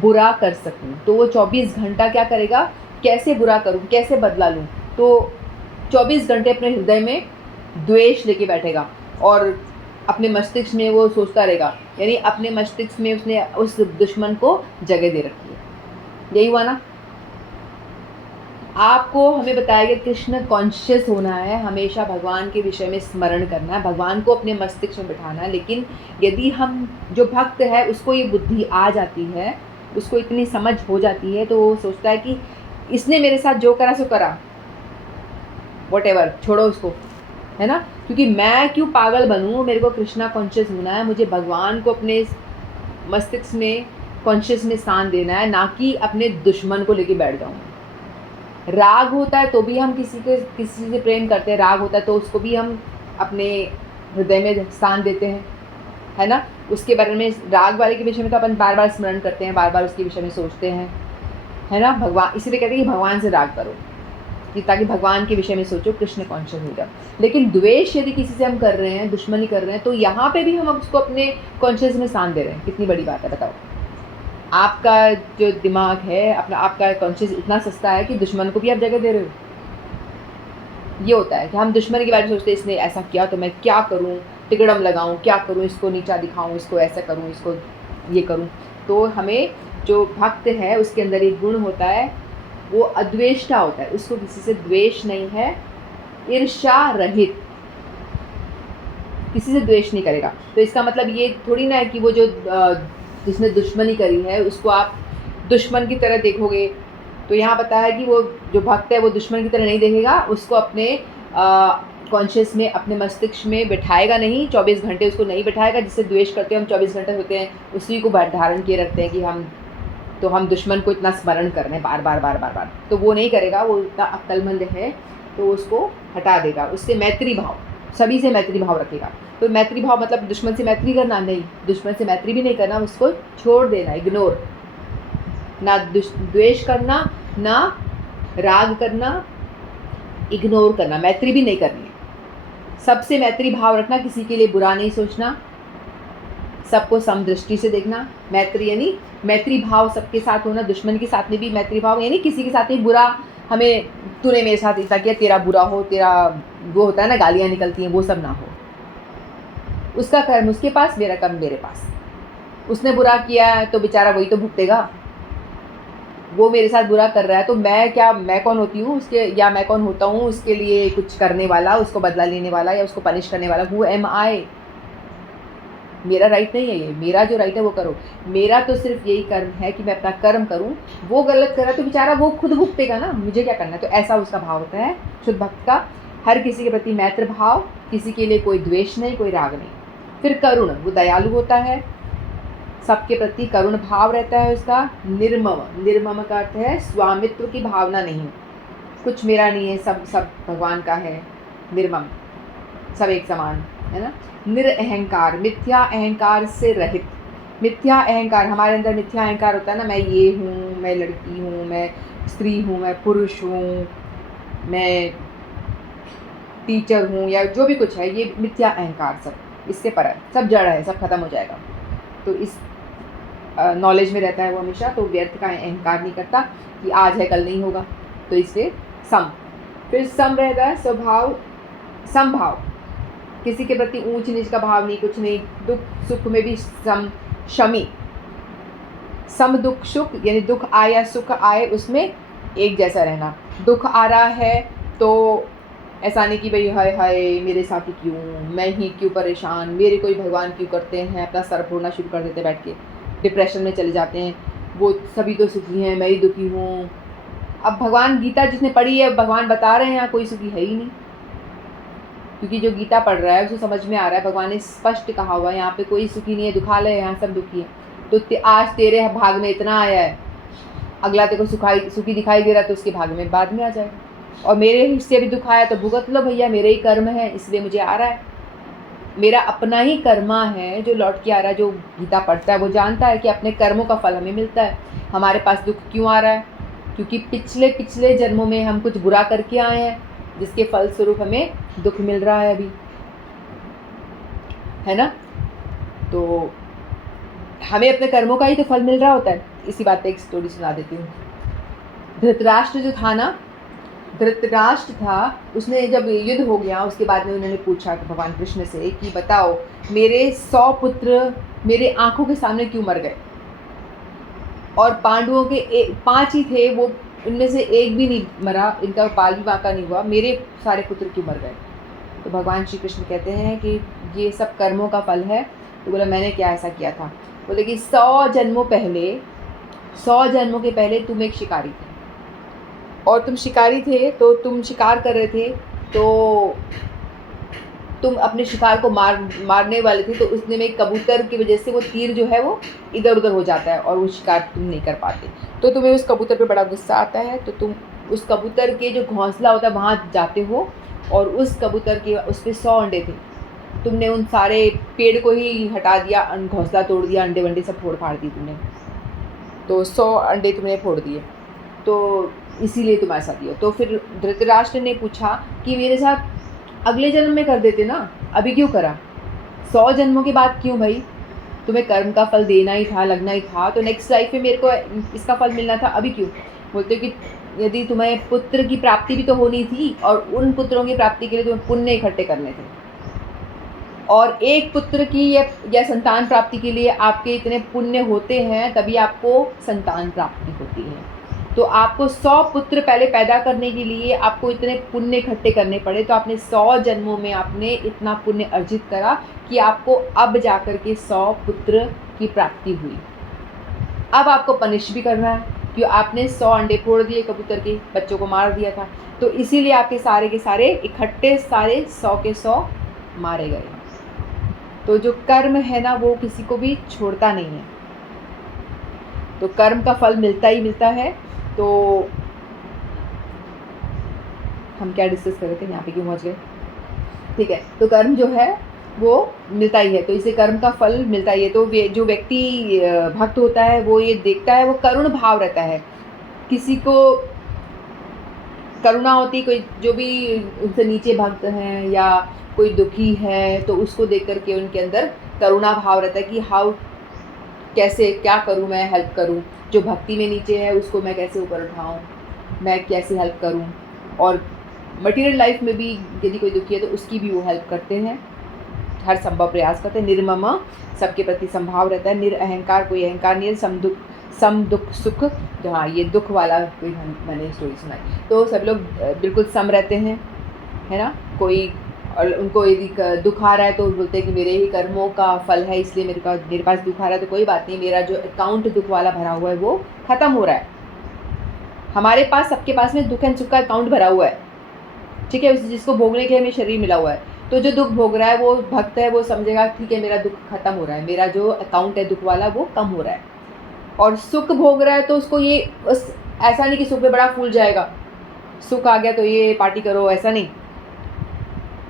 बुरा कर सकूं। तो वो 24 घंटा क्या करेगा, कैसे बुरा करूं, कैसे बदला लूं। तो 24 घंटे अपने हृदय में द्वेष लेके बैठेगा और अपने मस्तिष्क में वो सोचता रहेगा, यानी अपने मस्तिष्क में उसने उस दुश्मन को जगह दे रखी है। यही हुआ ना। आपको हमें बताया गया कृष्ण कॉन्शियस होना है, हमेशा भगवान के विषय में स्मरण करना है, भगवान को अपने मस्तिष्क में बिठाना है। लेकिन यदि हम, जो भक्त है उसको ये बुद्धि आ जाती है, उसको इतनी समझ हो जाती है, तो वो सोचता है कि इसने मेरे साथ जो करा सो करा, व्हाटएवर, छोड़ो उसको, है ना। क्योंकि मैं क्यों पागल बनूं, मेरे को कृष्णा कॉन्शियस होना है, मुझे भगवान को अपने मस्तिष्क में, कॉन्शियस में स्थान देना है, ना कि अपने दुश्मन को लेके बैठ जाऊँ। राग होता है तो भी हम किसी से प्रेम करते हैं, राग होता है तो उसको भी हम अपने हृदय में स्थान देते हैं, है ना। उसके बारे में, राग वाले के विषय में तो अपन बार बार स्मरण करते हैं, बार बार उसके विषय में सोचते हैं, है ना। भगवान, इसीलिए कहते हैं कि भगवान से राग करो, कि ताकि भगवान के विषय में सोचो, कृष्ण कॉन्शियस हो जाओ। लेकिन द्वेष यदि किसी से हम कर रहे हैं, दुश्मनी कर रहे हैं, तो यहाँ पे भी हम उसको अपने कॉन्शियस में स्थान दे रहे हैं। कितनी बड़ी बात है, बताओ। आपका जो दिमाग है, अपना आपका कॉन्शियस इतना सस्ता है कि दुश्मन को भी आप जगह दे रहे हो। ये होता है कि हम दुश्मन के बारे में सोचते हैं, इसने ऐसा किया तो मैं क्या करूं, तिकड़म लगाऊं, क्या करूं, इसको नीचा दिखाऊं, इसको ऐसा करूं, इसको ये करूं। तो हमें, जो भक्त है उसके अंदर एक गुण होता है, वो अद्वेष्टा होता है, उसको किसी से द्वेष नहीं है, ईर्ष्या रहित, किसी से द्वेष नहीं करेगा। तो इसका मतलब ये थोड़ी ना है कि वो जो जिसने दुश्मनी करी है उसको आप दुश्मन की तरह देखोगे। तो यहाँ बताया कि वो जो भक्त है वो दुश्मन की तरह नहीं देखेगा, उसको अपने कॉन्शियस में, अपने मस्तिष्क में बिठाएगा नहीं, 24 घंटे उसको नहीं बिठाएगा। जिससे द्वेष करते हैं हम 24 घंटे होते हैं, उसी को धारण किए रखते हैं कि हम दुश्मन को इतना स्मरण कर रहे हैं बार बार बार बार बार, तो वो नहीं करेगा। वो इतना अक्लमंद है तो उसको हटा देगा, उससे मैत्री भाव, सभी से मैत्री भाव रखेगा। तो मैत्री भाव मतलब दुश्मन से मैत्री करना नहीं, दुश्मन से मैत्री भी नहीं करना, उसको छोड़ देना, इग्नोर, ना द्वेष करना, ना राग करना, इग्नोर करना, मैत्री भी नहीं करनी। सबसे मैत्री भाव रखना, किसी के लिए बुरा नहीं सोचना, सबको समदृष्टि से देखना, मैत्री यानी मैत्री भाव सबके साथ होना, दुश्मन के साथ में भी मैत्री भाव, यानी किसी के साथ में बुरा, हमें तूने मेरे साथ ऐसा किया तेरा बुरा हो, तेरा वो होता है ना, गालियाँ निकलती हैं, वो सब ना हो। उसका कर्म उसके पास, मेरा कर्म मेरे पास। उसने बुरा किया है तो बेचारा वही तो भुगतेगा। वो मेरे साथ बुरा कर रहा है तो मैं कौन होती हूँ उसके, या मैं कौन होता हूँ उसके लिए कुछ करने वाला, उसको बदला लेने वाला या उसको पनिश करने वाला। हु एम आई? मेरा राइट नहीं है ये, मेरा जो राइट है वो करो। मेरा तो सिर्फ यही कर्म है कि मैं अपना कर्म करूं। वो गलत कर रहा है तो बेचारा वो खुद भुगतेगा ना, मुझे क्या करना है। तो ऐसा उसका भाव होता है शुद्ध भक्त का, हर किसी के प्रति मैत्र भाव, किसी के लिए कोई द्वेष नहीं, कोई राग नहीं। फिर करुण, वो दयालु होता है, सबके प्रति करुण भाव रहता है उसका। निर्मम, निर्मम का अर्थ है स्वामित्व की भावना नहीं, कुछ मेरा नहीं है, सब सब भगवान का है। निर्मम, सब एक समान है ना। निरअहंकार, मिथ्या अहंकार से रहित। मिथ्या अहंकार, हमारे अंदर मिथ्या अहंकार होता है ना, मैं ये हूँ, मैं लड़की हूँ, मैं स्त्री हूँ, मैं पुरुष हूँ, मैं टीचर हूँ, या जो भी कुछ है, ये मिथ्या अहंकार सब इससे पर है, सब जड़ है, सब खत्म हो जाएगा। तो इस नॉलेज में रहता है वो हमेशा, तो व्यर्थ का अहंकार नहीं करता कि आज है कल नहीं होगा। तो इससे सम। फिर सम रहता है स्वभाव, समभाव, किसी के प्रति ऊंच नीच का भाव नहीं, कुछ नहीं। दुख सुख में भी सम, शमी, सम दुख सुख, यानी दुख आए या सुख आए उसमें एक जैसा रहना। दुख आ रहा है तो ऐसा नहीं कि भाई हाय हाय मेरे साथ ही क्यों, मैं ही क्यों परेशान, मेरे कोई भगवान क्यों करते हैं, अपना सर फोड़ना शुरू कर देते, बैठ के डिप्रेशन में चले जाते हैं। वो सभी तो सुखी हैं, मैं ही दुखी हूँ। अब भगवान गीता जिसने पढ़ी है, भगवान बता रहे हैं यहाँ कोई सुखी है ही नहीं, क्योंकि जो गीता पढ़ रहा है उसे समझ में आ रहा है, भगवान ने स्पष्ट कहा हुआ है यहाँ पे कोई सुखी नहीं है, दुखालय है, यहाँ सब दुखी है। तो आज तेरे भाग में इतना आया है, अगला तेरे को सुखी दिखाई दे रहा है तो उसके भाग में बाद में आ जाएगा। और मेरे हिस्से भी दुख आया तो भुगत लो भैया, मेरे ही कर्म है इसलिए मुझे आ रहा है, मेरा अपना ही कर्मा है जो लौट के आ रहा है। जो गीता पढ़ता है वो जानता है कि अपने कर्मों का फल हमें मिलता है। हमारे पास दुख क्यों आ रहा है? क्योंकि पिछले पिछले जन्मों में हम कुछ बुरा करके आए हैं, जिसके फल स्वरूप हमें दुख मिल रहा है अभी, है ना। तो हमें अपने कर्मों का ही तो फल मिल रहा होता है। इसी बात पे एक स्टोरी सुना देती हूँ। धृतराष्ट्र जो था ना, धृतराष्ट्र था, उसने जब युद्ध हो गया उसके बाद में उन्होंने पूछा भगवान कृष्ण से कि बताओ मेरे 100 पुत्र मेरे आंखों के सामने क्यों मर गए, और पांडवों के 5 ही थे, वो उनमें से एक भी नहीं मरा, इनका बाल भी बांका नहीं हुआ, मेरे सारे पुत्र क्यों मर गए। तो भगवान श्री कृष्ण कहते हैं कि ये सब कर्मों का फल है। तो बोला मैंने क्या ऐसा किया था? बोले कि 100 जन्मों के पहले तुम एक शिकारी थे, और तुम शिकारी थे तो तुम शिकार कर रहे थे, तो तुम अपने शिकार को मारने वाले थे, तो उसने में कबूतर की वजह से वो तीर जो है वो इधर उधर हो जाता है और वो शिकार तुम नहीं कर पाते। तो तुम्हें उस कबूतर पे बड़ा गुस्सा आता है, तो तुम उस कबूतर के जो घोंसला होता है वहाँ जाते हो, और उस कबूतर के उस पर 100 अंडे थे, तुमने उन सारे पेड़ को ही हटा दिया, घोंसला तोड़ दिया, अंडे वंडे सब फोड़ फाड़ दिए तुमने, तो 100 अंडे तुमने फोड़ दिए, तो इसीलिए तुम ऐसा दियो। तो फिर धृतराष्ट्र ने पूछा कि मेरे साथ अगले जन्म में कर देते ना, अभी क्यों करा? 100 जन्मों के बाद क्यों भाई? तुम्हें कर्म का फल देना ही था, लगना ही था, तो नेक्स्ट लाइफ में मेरे को इसका फल मिलना था, अभी क्यों? बोलते कि यदि तुम्हें पुत्र की प्राप्ति भी तो होनी थी, और उन पुत्रों की प्राप्ति के लिए तुम्हें पुण्य इकट्ठे करने थे, और एक पुत्र की या संतान प्राप्ति के लिए आपके इतने पुण्य होते हैं, तभी आपको संतान प्राप्ति होती है। तो आपको 100 पुत्र पहले पैदा करने के लिए आपको इतने पुण्य इकट्ठे करने पड़े, तो आपने 100 जन्मों में आपने इतना पुण्य अर्जित करा कि आपको अब जाकर के 100 पुत्र की प्राप्ति हुई। अब आपको पनिश भी करना है कि आपने 100 अंडे फोड़ दिए, कबूतर के बच्चों को मार दिया था, तो इसीलिए आपके सारे के सारे इकट्ठे सारे 100 के 100 मारे गए। तो जो कर्म है ना वो किसी को भी छोड़ता नहीं है, तो कर्म का फल मिलता ही मिलता है। तो हम क्या डिस्कस कर रहे थे, यहाँ पे क्यों पहुँच गए? ठीक है, तो कर्म जो है वो मिलता ही है, तो इसे कर्म का फल मिलता ही है। तो जो व्यक्ति भक्त होता है वो ये देखता है, वो करुण भाव रहता है, किसी को करुणा होती, कोई जो भी उनसे नीचे भक्त हैं या कोई दुखी है तो उसको देख करके उनके अंदर करुणा भाव रहता है कि हाउ, कैसे क्या करूँ मैं, हेल्प करूँ। जो भक्ति में नीचे है उसको मैं कैसे ऊपर उठाऊँ, मैं कैसे हेल्प करूँ। और मटीरियल लाइफ में भी यदि कोई दुखी है तो उसकी भी वो हेल्प करते हैं, हर संभव प्रयास करते हैं। निर्मम, सबके प्रति संभाव रहता है। निरअहंकार, कोई अहंकार नहीं है। सम दुख सुख, तो हाँ ये दुख वाला कोई मैंने स्टोरी सुनाई। तो सब लोग बिल्कुल सम रहते हैं, है ना। कोई, और उनको यदि दुख आ रहा है तो बोलते हैं कि मेरे ही कर्मों का फल है, इसलिए मेरे पास दुख आ रहा है, तो कोई बात नहीं, मेरा जो अकाउंट दुख वाला भरा हुआ है वो ख़त्म हो रहा है। हमारे पास, सबके पास में दुख एंड सुख का अकाउंट भरा हुआ है, ठीक है, जिसको भोगने के लिए हमें शरीर मिला हुआ है। तो जो दुख भोग रहा है वो भक्त है, वो समझेगा ठीक है मेरा दुख खत्म हो रहा है, मेरा जो अकाउंट है दुख वाला वो कम हो रहा है। और सुख भोग रहा है तो उसको ये ऐसा नहीं कि सुख में बड़ा फूल जाएगा, सुख आ गया तो ये पार्टी करो, ऐसा नहीं।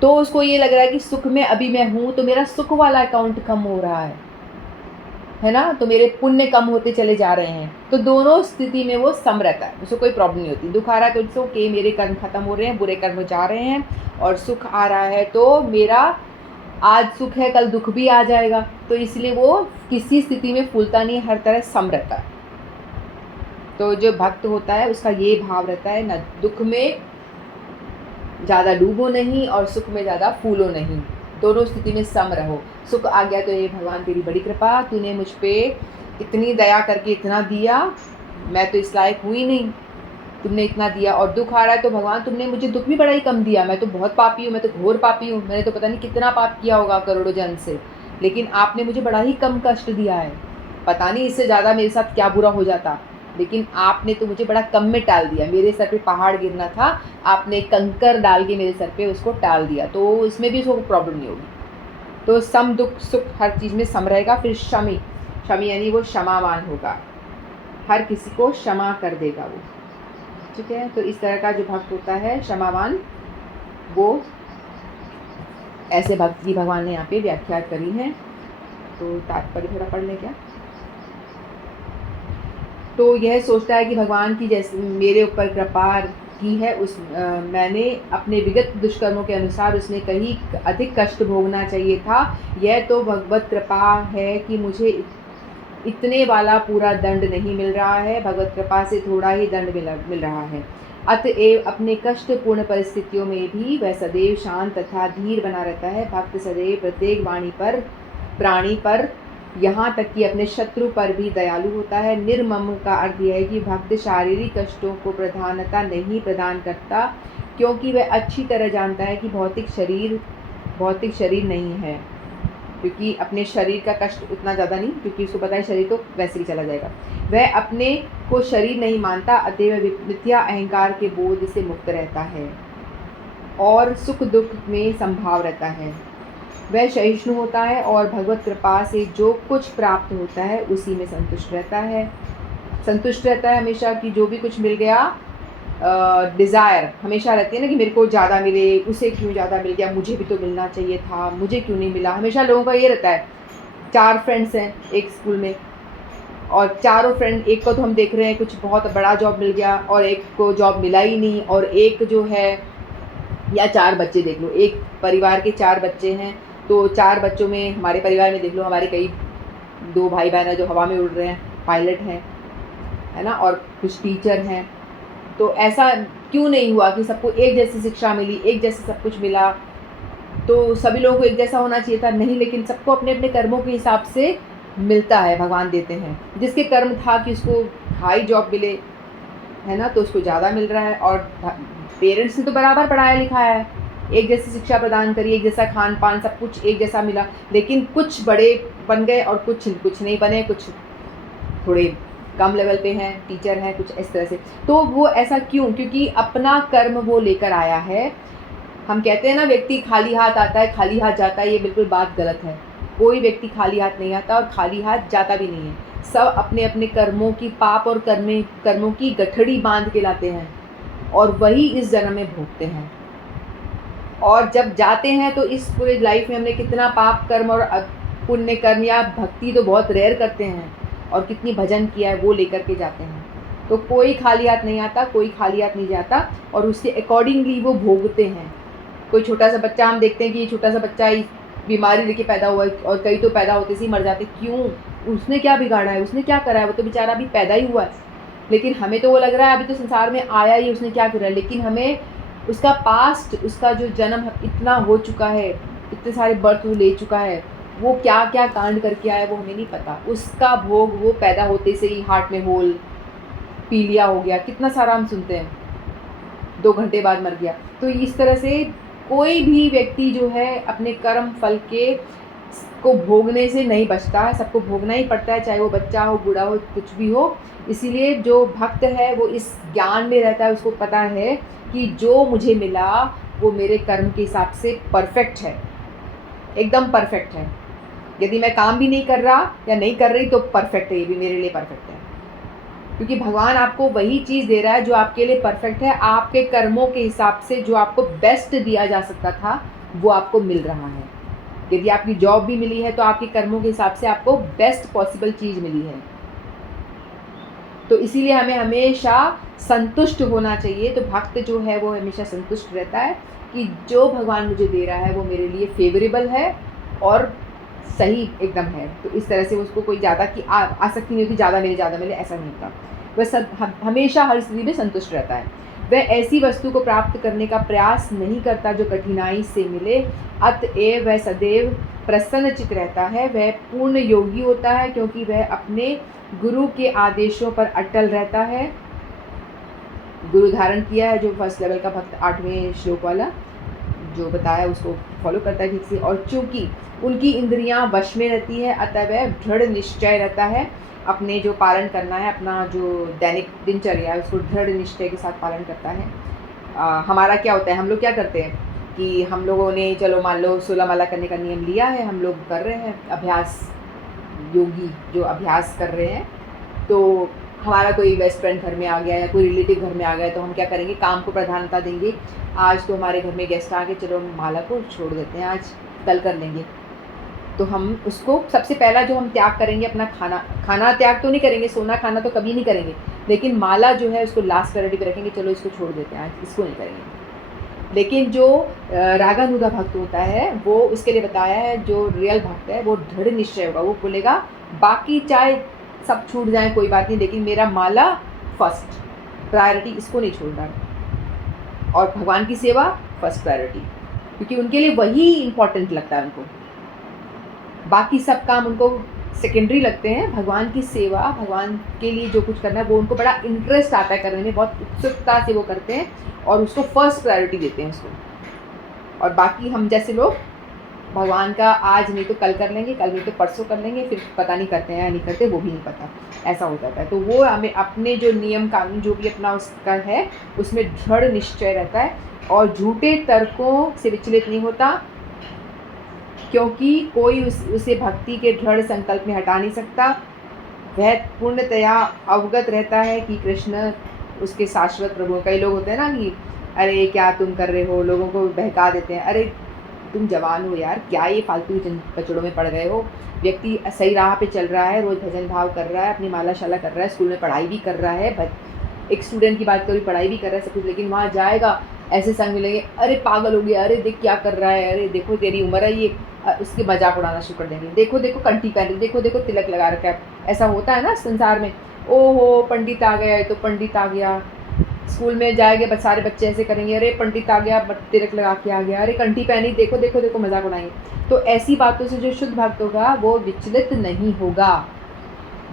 तो उसको ये लग रहा है कि सुख में अभी मैं हूँ तो मेरा सुख वाला अकाउंट कम हो रहा है ना, तो मेरे पुण्य कम होते चले जा रहे हैं। तो दोनों स्थिति में वो सम रहता है, उसको कोई प्रॉब्लम नहीं होती। दुख आ रहा है तो इसको कि मेरे कर्म खत्म हो रहे हैं, बुरे कर्म जा रहे हैं, और सुख आ रहा है तो मेरा आज सुख है कल दुख भी आ जाएगा, तो इसलिए वो किसी स्थिति में फूलता नहीं, हर तरह सम रहता है। तो जो भक्त होता है उसका ये भाव रहता है, न दुख में ज़्यादा डूबो नहीं और सुख में ज़्यादा फूलो नहीं, दोनों स्थिति में सम रहो। सुख आ गया तो ये भगवान तेरी बड़ी कृपा, तूने मुझ पे इतनी दया करके इतना दिया, मैं तो इस लायक हुई नहीं, तुमने इतना दिया। और दुख आ रहा है तो भगवान तुमने मुझे दुख भी बड़ा ही कम दिया, मैं तो बहुत पापी हूँ, मैं तो घोर पापी हूँ, मैंने तो पता नहीं कितना पाप किया होगा करोड़ों जन्म से, लेकिन आपने मुझे बड़ा ही कम कष्ट दिया है। पता नहीं इससे ज़्यादा मेरे साथ क्या बुरा हो जाता, लेकिन आपने तो मुझे बड़ा कम में टाल दिया। मेरे सर पे पहाड़ गिरना था, आपने कंकर डाल के मेरे सर पे उसको टाल दिया, तो इसमें भी उसको प्रॉब्लम नहीं होगी। तो सम दुख सुख हर चीज़ में सम रहेगा। फिर शमी, शमी यानी वो क्षमावान होगा, हर किसी को क्षमा कर देगा वो, ठीक है। तो इस तरह का जो भक्त होता है क्षमावान, वो ऐसे भक्त की भगवान ने यहाँ पे व्याख्या करी है। तो तात्पर्य थोड़ा पढ़ लें क्या। तो यह सोचता है कि भगवान की जैसे मेरे ऊपर कृपा की है, मैंने अपने विगत दुष्कर्मों के अनुसार उसमें कहीं अधिक कष्ट भोगना चाहिए था। यह तो भगवत कृपा है कि मुझे इतने वाला पूरा दंड नहीं मिल रहा है, भगवत कृपा से थोड़ा ही दंड मिल रहा है। अतएव अपने कष्टपूर्ण परिस्थितियों में भी वह सदैव शांत तथा धीर बना रहता है। भक्त सदैव प्रत्येक वाणी पर, प्राणी पर, यहाँ तक कि अपने शत्रु पर भी दयालु होता है। निर्मम का अर्थ यह है कि भक्त शारीरिक कष्टों को प्रधानता नहीं प्रदान करता, क्योंकि वह अच्छी तरह जानता है कि भौतिक शरीर नहीं है, क्योंकि अपने शरीर का कष्ट उतना ज़्यादा नहीं, क्योंकि उसको पता है शरीर तो वैसे ही चला जाएगा। वह अपने को शरीर नहीं मानता, अतएव मिथ्या अहंकार के बोध से मुक्त रहता है और सुख दुख में संभाव रहता है। वह सहिष्णु होता है और भगवत कृपा से जो कुछ प्राप्त होता है उसी में संतुष्ट रहता है हमेशा, कि जो भी कुछ मिल गया, डिज़ायर हमेशा रहती है ना कि मेरे को ज़्यादा मिले, उसे क्यों ज़्यादा मिल गया, मुझे भी तो मिलना चाहिए था, मुझे क्यों नहीं मिला। हमेशा लोगों का ये रहता है। 4 फ्रेंड्स हैं एक स्कूल में, और चारों फ्रेंड, एक को तो हम देख रहे हैं कुछ बहुत बड़ा जॉब मिल गया और एक को जॉब मिला ही नहीं, और एक जो है, या 4 बच्चे देख लो, एक परिवार के 4 बच्चे हैं, तो 4 बच्चों में हमारे परिवार में देख लो, हमारे कई 2 भाई बहन हैं जो हवा में उड़ रहे हैं, पायलट हैं, है ना, और कुछ टीचर हैं। तो ऐसा क्यों नहीं हुआ कि सबको एक जैसी शिक्षा मिली, एक जैसे सब कुछ मिला, तो सभी लोगों को एक जैसा होना चाहिए था? नहीं, लेकिन सबको अपने अपने कर्मों के हिसाब से मिलता है, भगवान देते हैं। जिसके कर्म था कि उसको हाई जॉब मिले, है ना, तो उसको ज़्यादा मिल रहा है। और पेरेंट्स ने तो बराबर पढ़ाया लिखाया है, एक जैसी शिक्षा प्रदान करी, एक जैसा खान पान, सब कुछ एक जैसा मिला, लेकिन कुछ बड़े बन गए और कुछ नहीं बने, कुछ थोड़े कम लेवल पे हैं, टीचर हैं, कुछ इस तरह से। तो वो ऐसा क्यों? क्योंकि अपना कर्म वो लेकर आया है। हम कहते हैं ना, व्यक्ति खाली हाथ आता है खाली हाथ जाता है, ये बिल्कुल बात गलत है। कोई व्यक्ति खाली हाथ नहीं आता और खाली हाथ जाता भी नहीं है। सब अपने अपने कर्मों की, पाप और कर्मों की गठड़ी बांध के लाते हैं और वही इस जन्म में भोगते हैं। और जब जाते हैं तो इस पूरे लाइफ में हमने कितना पाप कर्म और पुण्य कर्म या भक्ति तो बहुत रेयर करते हैं, और कितनी भजन किया है वो लेकर के जाते हैं। तो कोई खाली हाथ नहीं आता, कोई खाली हाथ नहीं जाता, और उसके अकॉर्डिंगली वो भोगते हैं। कोई छोटा सा बच्चा, हम देखते हैं कि ये छोटा सा बच्चा बीमारी लेके पैदा हुआ है, और कई तो पैदा होते से ही मर जाते। क्यों? उसने क्या बिगाड़ा है, उसने क्या करा है, वो तो बेचारा अभी पैदा ही हुआ है। लेकिन हमें तो वो लग रहा है अभी तो संसार में आया ही, उसने क्या करा है, लेकिन हमें उसका पास्ट, उसका जो जन्म इतना हो चुका है, इतने सारे बर्थ वो ले चुका है, वो क्या क्या कांड करके आया है वो हमें नहीं पता। उसका भोग वो पैदा होते से ही हार्ट में होल, पीलिया हो गया, कितना सारा हम सुनते हैं, 2 घंटे बाद मर गया। तो इस तरह से कोई भी व्यक्ति जो है अपने कर्म फल के को भोगने से नहीं बचता है, सबको भोगना ही पड़ता है, चाहे वो बच्चा हो, बूढ़ा हो, कुछ भी हो। इसीलिए जो भक्त है वो इस ज्ञान में रहता है, उसको पता है कि जो मुझे मिला वो मेरे कर्म के हिसाब से परफेक्ट है, एकदम परफेक्ट है। यदि मैं काम भी नहीं कर रहा या नहीं कर रही तो परफेक्ट है, ये भी मेरे लिए परफेक्ट है, क्योंकि भगवान आपको वही चीज़ दे रहा है जो आपके लिए परफेक्ट है। आपके कर्मों के हिसाब से जो आपको बेस्ट दिया जा सकता था वो आपको मिल रहा है। यदि आपकी जॉब भी मिली है तो आपके कर्मों के हिसाब से आपको बेस्ट पॉसिबल चीज़ मिली है। तो इसीलिए हमें हमेशा संतुष्ट होना चाहिए। तो भक्त जो है वो हमेशा संतुष्ट रहता है कि जो भगवान मुझे दे रहा है वो मेरे लिए फेवरेबल है और सही एकदम है। तो इस तरह से उसको कोई ज़्यादा की आसक्ति नहीं होती, ज़्यादा मिले ऐसा नहीं होता। वह हमेशा हर स्थिति में संतुष्ट रहता है। वह ऐसी वस्तु को प्राप्त करने का प्रयास नहीं करता जो कठिनाई से मिले, अतएव वह सदैव प्रसन्नचित्त रहता है। वह पूर्ण योगी होता है क्योंकि वह अपने गुरु के आदेशों पर अटल रहता है। गुरु धारण किया है जो फर्स्ट लेवल का भक्त 8वें श्लोक वाला जो बताया उसको फॉलो करता है ठीक से। और चूंकि उनकी इंद्रियां वश में रहती है अतः वह दृढ़ निश्चय रहता है, अपने जो पालन करना है, अपना जो दैनिक दिनचर्या है उसको दृढ़ निश्चय के साथ पालन करता है। हमारा क्या होता है, हम लोग क्या करते हैं कि हम लोगों ने चलो मान लो 16 माला करने का नियम लिया है, हम लोग कर रहे हैं अभ्यास, योगी जो अभ्यास कर रहे हैं। तो हमारा कोई बेस्ट फ्रेंड घर में आ गया या कोई रिलेटिव घर में आ गया तो हम क्या करेंगे, काम को प्रधानता देंगे। आज तो हमारे घर में गेस्ट आ गए, चलो हम माला को छोड़ देते हैं, आज कल कर लेंगे। तो हम उसको सबसे पहला जो हम त्याग करेंगे अपना खाना त्याग तो नहीं करेंगे, सोना खाना तो कभी नहीं करेंगे, लेकिन माला जो है उसको लास्ट प्रायोरिटी पे रखेंगे, चलो इसको छोड़ देते हैं, आज इसको नहीं करेंगे। लेकिन जो रागानुगा भक्त होता है वो इसके लिए बताया है, जो रियल भक्त है वो दृढ़ निश्चय होगा, वो बोलेगा बाकी चाहे सब छूट जाए कोई बात नहीं, लेकिन मेरा माला फर्स्ट प्रायोरिटी, इसको नहीं छोड़ना। और भगवान की सेवा फर्स्ट प्रायोरिटी, क्योंकि उनके लिए वही इम्पोर्टेंट लगता है उनको, बाकी सब काम उनको सेकेंडरी लगते हैं। भगवान की सेवा, भगवान के लिए जो कुछ करना है वो उनको बड़ा इंटरेस्ट आता है करने में, बहुत उत्सुकता से वो करते हैं और उसको फर्स्ट प्रायोरिटी देते हैं उसको। और बाकी हम जैसे लोग भगवान का आज नहीं तो कल कर लेंगे, कल नहीं तो परसों कर लेंगे, फिर पता नहीं करते हैं या नहीं करते वो भी नहीं पता, ऐसा हो जाता है। तो वो हमें अपने जो नियम कानून जो भी अपना उसका है उसमें दृढ़ निश्चय रहता है और झूठे तर्कों से विचलित नहीं होता, क्योंकि कोई उसे भक्ति के दृढ़ संकल्प में हटा नहीं सकता। वह पूर्णतया अवगत रहता है कि कृष्ण उसके शाश्वत प्रभु। कई लोग होते हैं ना कि अरे क्या तुम कर रहे हो, लोगों को बहका देते हैं, अरे तुम जवान हो यार, क्या ये फालतू पचड़ों में पड़ गए हो। व्यक्ति सही राह पे चल रहा है, रोज़ भजन भाव कर रहा है, अपनी माला शाला कर रहा है, स्कूल में पढ़ाई भी कर रहा है, एक स्टूडेंट की बात करूँ पढ़ाई भी कर रहा है सब कुछ, लेकिन वहाँ जाएगा ऐसे संग मिलेंगे, अरे पागल हो गया, अरे देख क्या कर रहा है, अरे देखो तेरी उम्र है ये, उसके मजाक उड़ाना शुरू कर देंगे, देखो देखो कंठी पहन, देखो देखो तिलक लगा रखा है। ऐसा होता है ना संसार में, ओहो पंडित आ गया है तो पंडित आ गया। स्कूल में जाएंगे सारे बच्चे ऐसे करेंगे, अरे पंडित आ गया, तिलक लगा के आ गया, अरे कंठी पहनी, देखो देखो देखो, मजाक उड़ाएंगे। तो ऐसी बातों से जो शुद्ध भक्त होगा वो विचलित नहीं होगा।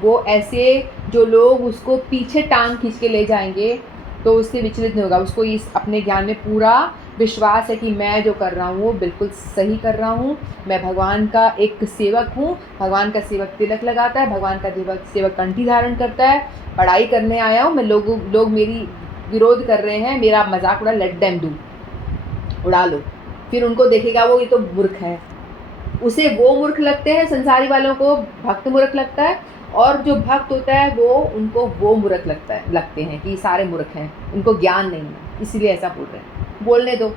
वो ऐसे जो लोग उसको पीछे टांग खींच के ले जाएंगे तो उससे विचलित नहीं होगा। उसको इस अपने ज्ञान में पूरा विश्वास है कि मैं जो कर रहा हूँ वो बिल्कुल सही कर रहा हूँ, मैं भगवान का एक सेवक हूँ। भगवान का सेवक तिलक लगाता है, भगवान का सेवक कंठी धारण करता है, पढ़ाई करने आया हूँ मैं, लोग मेरी विरोध कर रहे हैं, मेरा मजाक उड़ा, लेट देम डू, उड़ा लो। फिर उनको देखेगा वो ये तो मूर्ख है, उसे वो मूर्ख लगते हैं, संसारी वालों को भक्त मूर्ख लगता है, और जो भक्त होता है वो उनको वो मूर्ख लगते हैं कि सारे मूर्ख हैं, उनको ज्ञान नहीं है, इसीलिए ऐसा बोल रहे हैं। बोलने दो,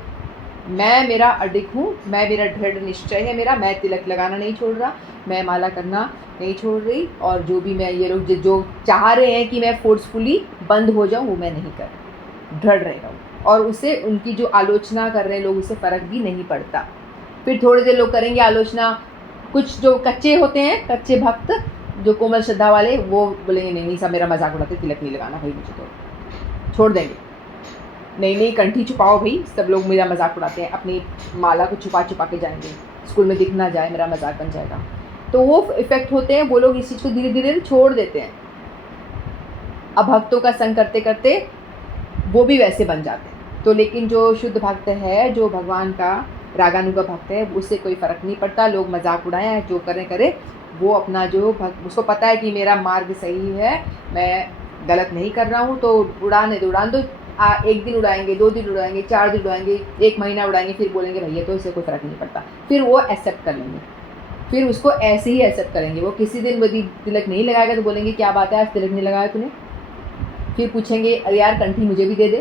मैं मेरा अडिग हूँ, मैं मेरा दृढ़ निश्चय है मेरा, मैं तिलक लगाना नहीं छोड़ रहा, मैं माला करना नहीं छोड़ रही, और जो भी मैं ये लोग जो चाह रहे हैं कि मैं फोर्सफुली बंद हो जाऊँ वो मैं नहीं कर रही, दृढ़ रहेगा। और उससे उनकी जो आलोचना कर रहे हैं लोग, उससे फ़र्क भी नहीं पड़ता। फिर थोड़ी देर लोग करेंगे आलोचना, कुछ जो कच्चे होते हैं, कच्चे भक्त जो कोमल श्रद्धा वाले, वो बोलेंगे नहीं नहीं सब मेरा मजाक उड़ाते, तिलक नहीं लगाना भाई मुझे, तो छोड़ देंगे, नहीं नहीं कंठी छुपाओ भाई, सब लोग मेरा मजाक उड़ाते हैं, अपनी माला को छुपा छुपा के जाएंगे, स्कूल में दिख ना जाए, मेरा मजाक बन जाएगा। तो वो इफ़ेक्ट होते हैं, वो लोग इस चीज़ को धीरे धीरे छोड़ देते हैं। अब भक्तों का संग करते करते वो भी वैसे बन जाते हैं। तो लेकिन जो शुद्ध भक्त है, जो भगवान का रागानुगा भक्त है, उससे कोई फ़र्क नहीं पड़ता, लोग मजाक उड़ाएं, जो करें, वो अपना जो भक्त, उसको पता है कि मेरा मार्ग सही है, मैं गलत नहीं कर रहा हूँ, तो उड़ाने दो, उड़ान दो। एक दिन उड़ाएंगे, 2 दिन उड़ाएंगे, 4 दिन उड़ाएंगे, 1 महीना उड़ाएंगे, फिर बोलेंगे भैया तो इससे कोई फ़र्क नहीं पड़ता, फिर वो एक्सेप्ट कर लेंगे, फिर उसको ऐसे ही एक्सेप्ट करेंगे। वो किसी दिन यदि तिलक नहीं लगाएगा तो बोलेंगे क्या बात है आज तिलक नहीं लगाया तूने, फिर पूछेंगे अरे यार कंठी मुझे भी दे दे,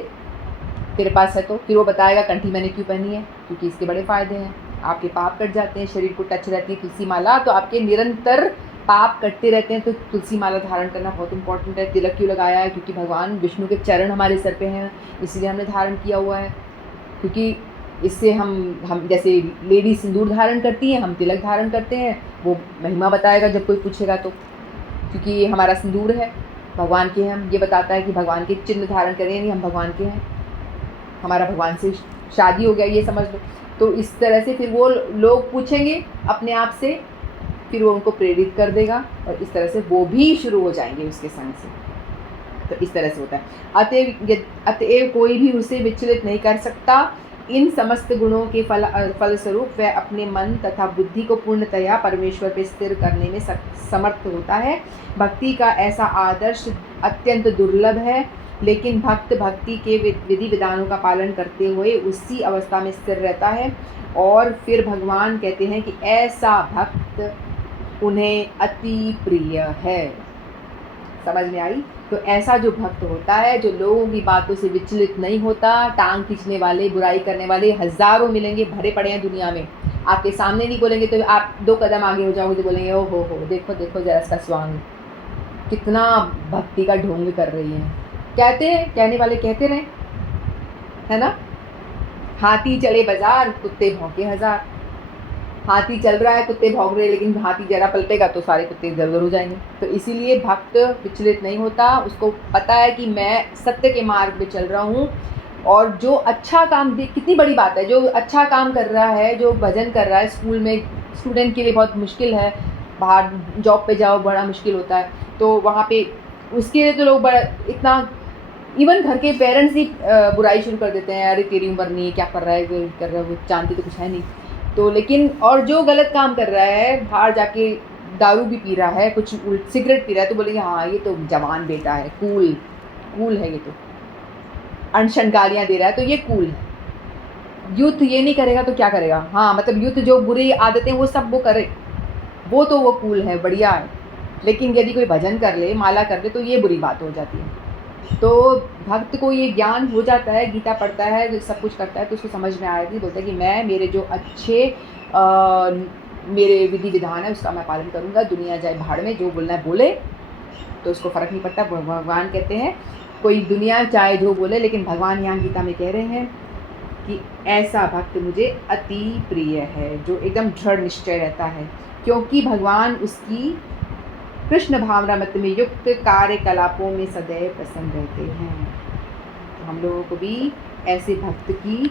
तेरे पास है तो। फिर वो बताएगा कंठी मैंने क्यों पहनी है, क्योंकि इसके बड़े फ़ायदे हैं, आपके पाप कट जाते हैं, शरीर को टच रहती है तुलसी माला, तो आपके निरंतर पाप कटते रहते हैं, तो तुलसी माला धारण करना बहुत इंपॉर्टेंट है। तिलक क्यों लगाया है, क्योंकि भगवान विष्णु के चरण हमारे सर पे हैं, इसीलिए हमने धारण किया हुआ है। क्योंकि इससे हम जैसे लेडी सिंदूर धारण करती हैं, हम तिलक धारण करते हैं, वो महिमा बताएगा जब कोई पूछेगा तो, क्योंकि ये हमारा सिंदूर है, भगवान के हैं हम, ये बताता है कि भगवान के चिन्ह धारण करें, नहीं हम भगवान के हैं, हमारा भगवान से शादी हो गया, ये समझ लो। तो इस तरह से फिर वो लोग पूछेंगे अपने आप से, फिर वो उनको प्रेरित कर देगा, और इस तरह से वो भी शुरू हो जाएंगे उसके संग से। तो इस तरह से होता है। अतएव कोई भी उसे विचलित नहीं कर सकता। इन समस्त गुणों के फलस्वरूप वह अपने मन तथा बुद्धि को पूर्णतया परमेश्वर पर स्थिर करने में समर्थ होता है। भक्ति का ऐसा आदर्श अत्यंत दुर्लभ है, लेकिन भक्त भक्ति के विधि विधानों का पालन करते हुए उसी अवस्था में स्थिर रहता है। और फिर भगवान कहते हैं कि ऐसा भक्त उन्हें अति प्रिय है। समझ में आई? तो ऐसा जो भक्त होता है, जो लोगों की बातों से विचलित नहीं होता, टांग खींचने वाले, बुराई करने वाले हज़ारों मिलेंगे, भरे पड़े हैं दुनिया में। आपके सामने नहीं बोलेंगे तो आप 2 कदम आगे हो जाओगे तो बोलेंगे ओ हो देखो देखो जरा इसका स्वांग, कितना भक्ति का ढोंग कर रही है। कहने वाले कहते रहे, है ना? हाथी चले बाजार, कुत्ते भौंके हज़ार। हाथी चल रहा है, कुत्ते भौंक रहे, लेकिन हाथी जरा पलटेगा तो सारे कुत्ते इधर-उधर हो जाएंगे। तो इसीलिए भक्त विचलित नहीं होता, उसको पता है कि मैं सत्य के मार्ग पे चल रहा हूँ, और जो अच्छा काम, कितनी बड़ी बात है, जो अच्छा काम कर रहा है, जो भजन कर रहा है, स्कूल में स्टूडेंट के लिए बहुत मुश्किल है, बाहर जॉब पे जाओ बड़ा मुश्किल होता है, तो वहाँ पे उसके लिए तो लोग बड़ा इतना, इवन घर के पेरेंट्स ही बुराई शुरू कर देते हैं, अरे तेरी उम्र नहीं है, क्या कर रहा है, कर रहा है, वो जानती तो कुछ है नहीं। तो लेकिन और जो गलत काम कर रहा है, बाहर जाके दारू भी पी रहा है, कुछ सिगरेट पी रहा है, तो बोलेंगे हाँ ये तो जवान बेटा है, कूल है, ये तो अनशन गालियाँ दे रहा है तो ये कूल है। यूथ ये नहीं करेगा तो क्या करेगा? हाँ मतलब यूथ जो बुरी आदतें वो सब वो करे, वो तो वो कूल है, बढ़िया है। लेकिन यदि कोई भजन कर ले, माला कर ले, तो ये बुरी बात हो जाती है। तो भक्त को ये ज्ञान हो जाता है, गीता पढ़ता है, सब कुछ करता है, तो उसको समझ में आएगी, बोलता है कि मैं मेरे जो अच्छे मेरे विधि विधान है उसका मैं पालन करूँगा, दुनिया जाए भाड़ में, जो बोलना है बोले, तो उसको फ़र्क नहीं पड़ता। भगवान कहते हैं कोई दुनिया चाहे जो बोले, लेकिन भगवान यहाँ गीता में कह रहे हैं कि ऐसा भक्त मुझे अति प्रिय है, जो एकदम दृढ़ निश्चय रहता है, क्योंकि भगवान उसकी कृष्ण भावनामत में युक्त कार्यकलापों में सदैव प्रसन्न रहते हैं। तो हम लोगों को भी ऐसे भक्त की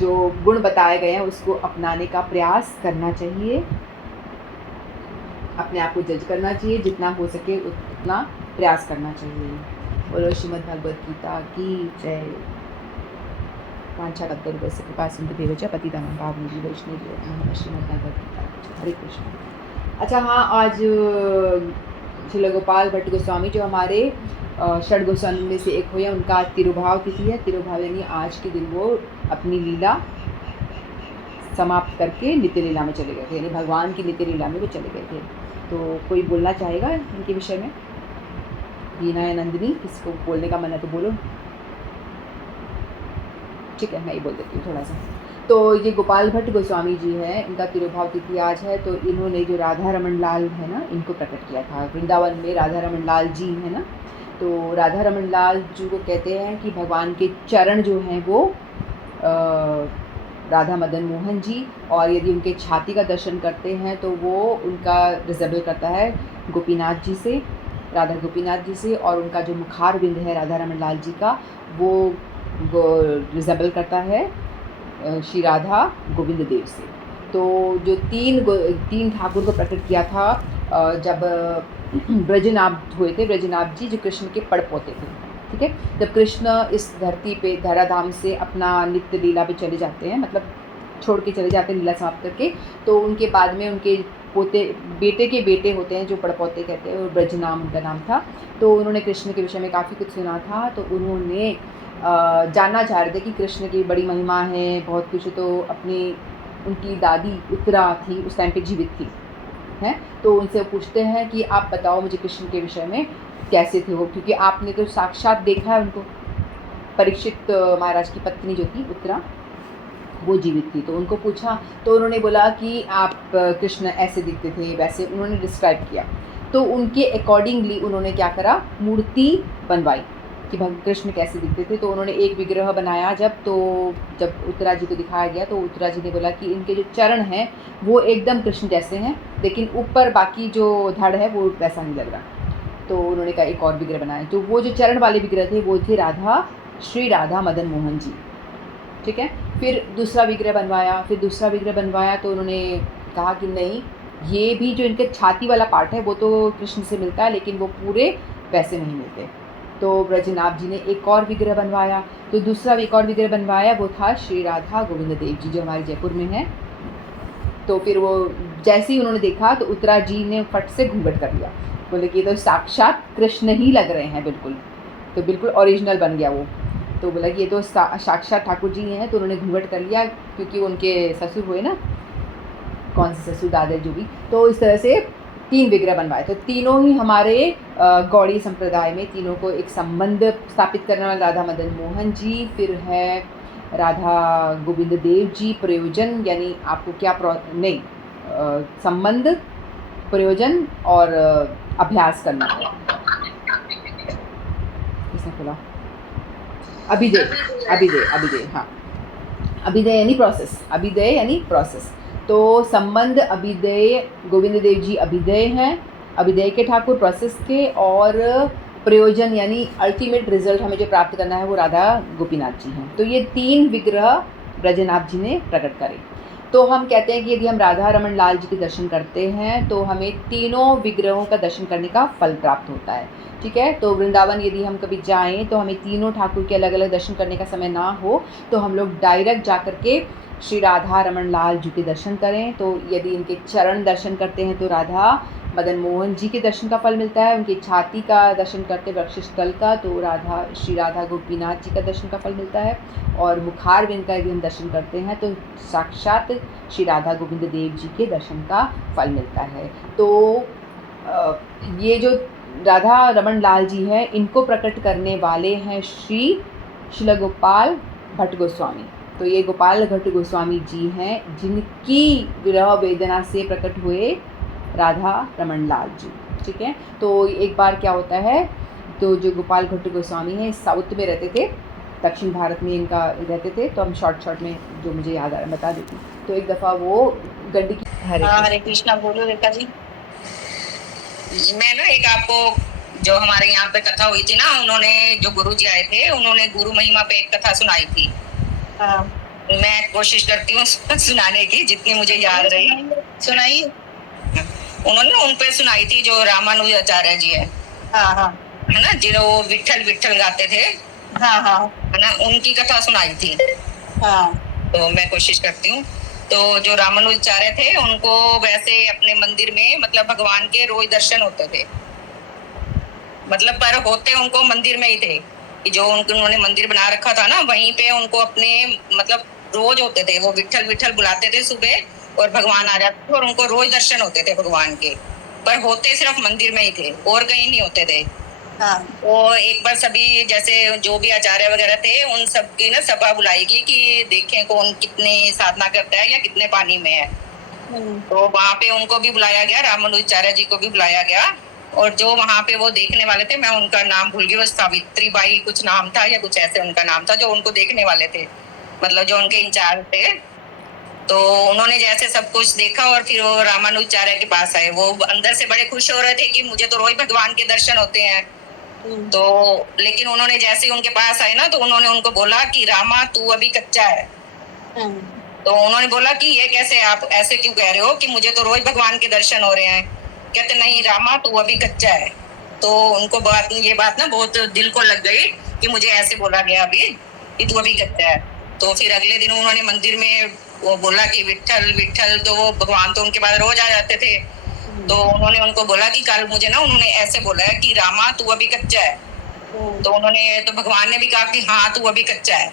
जो गुण बताए गए हैं उसको अपनाने का प्रयास करना चाहिए, अपने आप को जज करना चाहिए, जितना हो सके उतना प्रयास करना चाहिए। बोलो श्रीमद् भगवद गीता की जय। वांछाकल्पतरुभ्यश्च से कृपा सिंधुभ्येव च पतितानां पावनेभ्यो वैष्णवेभ्यो नमः। श्रीमद् भगवद गीता। हरे कृष्ण। अच्छा हाँ, आज श्रील गोपाल भट्ट गोस्वामी जो हमारे षड गोस्वामी में से एक हुए, उनका तिरुभाव तिथि है। तिरुभाव यानी आज के दिन वो अपनी लीला समाप्त करके नित्य लीला में चले गए थे, यानी भगवान की नित्य लीला में वो चले गए थे। तो कोई बोलना चाहेगा इनके विषय में? रीना या नंदिनी, किसको बोलने का मन है तो बोलो। ठीक है, मैं ही बोल देती हूँ थोड़ा सा। तो ये गोपाल भट्ट गोस्वामी जी हैं, इनका तिरुभाव तिथि आज है। तो इन्होंने जो राधा रमन लाल है ना, इनको प्रकट किया था वृंदावन में। राधा रमन लाल जी है ना, तो राधा रमन लाल जी को कहते हैं कि भगवान के चरण जो हैं वो राधा मदन मोहन जी, और यदि उनके छाती का दर्शन करते हैं तो वो उनका रिजेबल करता है गोपीनाथ जी से, राधा गोपीनाथ जी से, और उनका जो मुखार बिंद है राधा रमन लाल जी का वो रिजेबल करता है श्री राधा गोविंद देव से। तो जो तीन ठाकुर को प्रकट किया था जब ब्रजनाभ हुए थे, ब्रजनाभ जी जो कृष्ण के पड़पोते थे, ठीक है। जब कृष्ण इस धरती पे धराधाम से अपना नित्य लीला पे चले जाते हैं, मतलब छोड़ के चले जाते हैं लीला समाप्त करके, तो उनके बाद में उनके पोते बेटे के बेटे होते हैं जो पड़पोते कहते हैं, और ब्रजनाम उनका नाम था। तो उन्होंने कृष्ण के विषय में काफ़ी कुछ सुना था, तो उन्होंने जानना चाह रहे थे कि कृष्ण की बड़ी महिमा है, बहुत कुछ। तो अपनी उनकी दादी उत्तरा थी, उस टाइम पे जीवित थी, हैं। तो उनसे पूछते हैं कि आप बताओ मुझे कृष्ण के विषय में कैसे थे वो, क्योंकि आपने तो साक्षात देखा है उनको। परीक्षित महाराज की पत्नी जो थी उत्तरा, वो जीवित थी, तो उनको पूछा, तो उन्होंने बोला कि आप कृष्ण ऐसे दिखते थे, वैसे उन्होंने डिस्क्राइब किया। तो उनके अकॉर्डिंगली उन्होंने क्या करा, मूर्ति बनवाई कि भगवान कृष्ण कैसे दिखते थे। तो उन्होंने एक विग्रह बनाया जब उत्तरा जी को दिखाया गया, तो उत्तरा जी ने बोला कि इनके जो चरण हैं वो एकदम कृष्ण जैसे हैं, लेकिन ऊपर बाकी जो धड़ है वो वैसा नहीं लग रहा। तो उन्होंने कहा एक और विग्रह बनाया, तो वो जो चरण वाले विग्रह थे वो थे श्री राधा मदन मोहन जी, ठीक है। फिर दूसरा विग्रह बनवाया, तो उन्होंने कहा कि नहीं, ये भी जो इनके छाती वाला पार्ट है वो तो कृष्ण से मिलता है, लेकिन वो पूरे वैसे नहीं मिलते। तो ब्रजनाभ जी ने एक और विग्रह बनवाया, तो एक और विग्रह बनवाया, वो था श्री राधा गोविंद देव जी जो हमारे जयपुर में है। तो फिर वो जैसे ही उन्होंने देखा तो उत्तरा जी ने फट से घूंघट कर लिया, बोले कि ये तो साक्षात कृष्ण ही लग रहे हैं बिल्कुल, तो बिल्कुल ओरिजिनल बन गया वो। तो बोला कि ये तो साक्षात ठाकुर जी हैं, तो उन्होंने घूंघट कर लिया, क्योंकि उनके ससुर हुए ना, कौन से ससुर, दादा जो भी। तो इस तरह से 3 विग्रह बनवाए, तो तीनों ही हमारे गौड़ी संप्रदाय में तीनों को एक संबंध स्थापित करने वाले राधा मदन मोहन जी, फिर है राधा गोविंद देव जी, प्रयोजन यानी आपको क्या संबंध, प्रयोजन और अभ्यास करना है। किसने खोला? अभिदय, हाँ, अभिदय यानी प्रोसेस। तो संबंध अभिदय, गोविंद देव जी अभिदय हैं, अभिदय के ठाकुर प्रोसेस के, और प्रयोजन यानी अल्टीमेट रिजल्ट हमें जो प्राप्त करना है वो राधा गोपीनाथ जी हैं। तो ये 3 विग्रह ब्रजनाथ जी ने प्रकट करे। तो हम कहते हैं कि यदि हम राधा रमन लाल जी के दर्शन करते हैं तो हमें तीनों विग्रहों का दर्शन करने का फल प्राप्त होता है, ठीक है। तो वृंदावन यदि हम कभी जाएं तो हमें तीनों ठाकुर के अलग अलग दर्शन करने का समय ना हो, तो हम लोग डायरेक्ट जा कर के श्री राधा रमन लाल जी के दर्शन करें। तो यदि इनके चरण दर्शन करते हैं तो राधा मदन मोहन जी के दर्शन का फल मिलता है, उनकी छाती का दर्शन करते वक्षस्थल का तो श्री राधा गोपीनाथ जी का दर्शन का फल मिलता है, और मुखार बिंद का यदि हम दर्शन करते हैं तो साक्षात श्री राधा गोविंद देव जी के दर्शन का फल मिलता है। तो ये जो राधा रमन लाल जी हैं, इनको प्रकट करने वाले हैं श्री गोपाल भट्ट गोस्वामी। तो ये गोपाल भट्ट गोस्वामी जी हैं जिनकी विरह वेदना से प्रकट हुए राधा रमन लाल जी, ठीक है। तो एक बार क्या होता है, तो जो गोपाल भट्ट गोस्वामी हैं साउथ में रहते थे, दक्षिण भारत में इनका रहते थे, तो हम शॉर्ट में जो मुझे याद आ रहा है बता देती हूँ। तो एक दफ़ा वो गंडी की हरे कृष्णा, बोलो रेखा जी। मैं ना एक आपको जो हमारे यहाँ पे कथा हुई थी ना, उन्होंने जो गुरु जी आए थे उन्होंने गुरु महिमा पे एक कथा सुनाई थी। हाँ। मैं कोशिश करती हूँ सुनाने की, जितनी मुझे याद रही। सुनाइए। उन्होंने उन पे सुनाई थी जो रामानुज आचार्य जी है। हाँ हाँ, है ना, जिन्हों विठल विठल गाते थे। हाँ हाँ, है ना, उनकी कथा सुनाई थी। हाँ, तो मैं कोशिश करती हूँ। तो जो रामानुजाचार्य थे उनको वैसे अपने मंदिर में मतलब भगवान के रोज दर्शन होते थे, मतलब पर होते उनको मंदिर में ही थे कि जो उन्होंने मंदिर बना रखा था ना, वहीं पे उनको अपने मतलब रोज होते थे, वो विठल विठल बुलाते थे सुबह और भगवान आ जाते थे और उनको रोज दर्शन होते थे भगवान के, पर होते सिर्फ मंदिर में ही थे और कहीं नहीं होते थे। हाँ। तो एक बार सभी जैसे जो भी आचार्य वगैरह थे उन सब की ना सभा बुलाएगी कि देखें कौन कितने साधना करता है या कितने पानी में है। तो वहां पे उनको भी बुलाया गया, रामानुजाचार्य जी को भी बुलाया गया, और जो वहां पे वो देखने वाले थे, मैं उनका नाम भूल गई, वो सावित्री बाई कुछ नाम था या कुछ ऐसे उनका नाम था, जो उनको देखने वाले थे, मतलब जो उनके इंचार्ज थे। तो उन्होंने जैसे सब कुछ देखा और फिर वो रामानुजाचार्य के पास आए। वो अंदर से बड़े खुश हो रहे थे कि मुझे तो रोज भगवान के दर्शन होते हैं। तो लेकिन उन्होंने जैसे ही उनके पास आए ना, तो उन्होंने उनको बोला कि रामा तू अभी कच्चा है। तो उन्होंने बोला कि ये कैसे, आप ऐसे क्यों कह रहे हो कि मुझे तो रोज भगवान के दर्शन हो रहे हैं। कहते नहीं रामा तू अभी कच्चा है। तो उनको ये बात ना बहुत दिल को लग गई कि मुझे ऐसे बोला गया अभी कि तू अभी कच्चा है। तो फिर अगले दिन उन्होंने मंदिर में वो बोला कि विठल विठल, तो वो भगवान तो उनके बाद रोज आ जाते थे। तो उन्होंने उनको बोला कि कल मुझे ना उन्होंने ऐसे बोला है कि रामा तू अभी कच्चा है। तो उन्होंने, तो भगवान ने भी कहा कि हाँ तू अभी कच्चा है।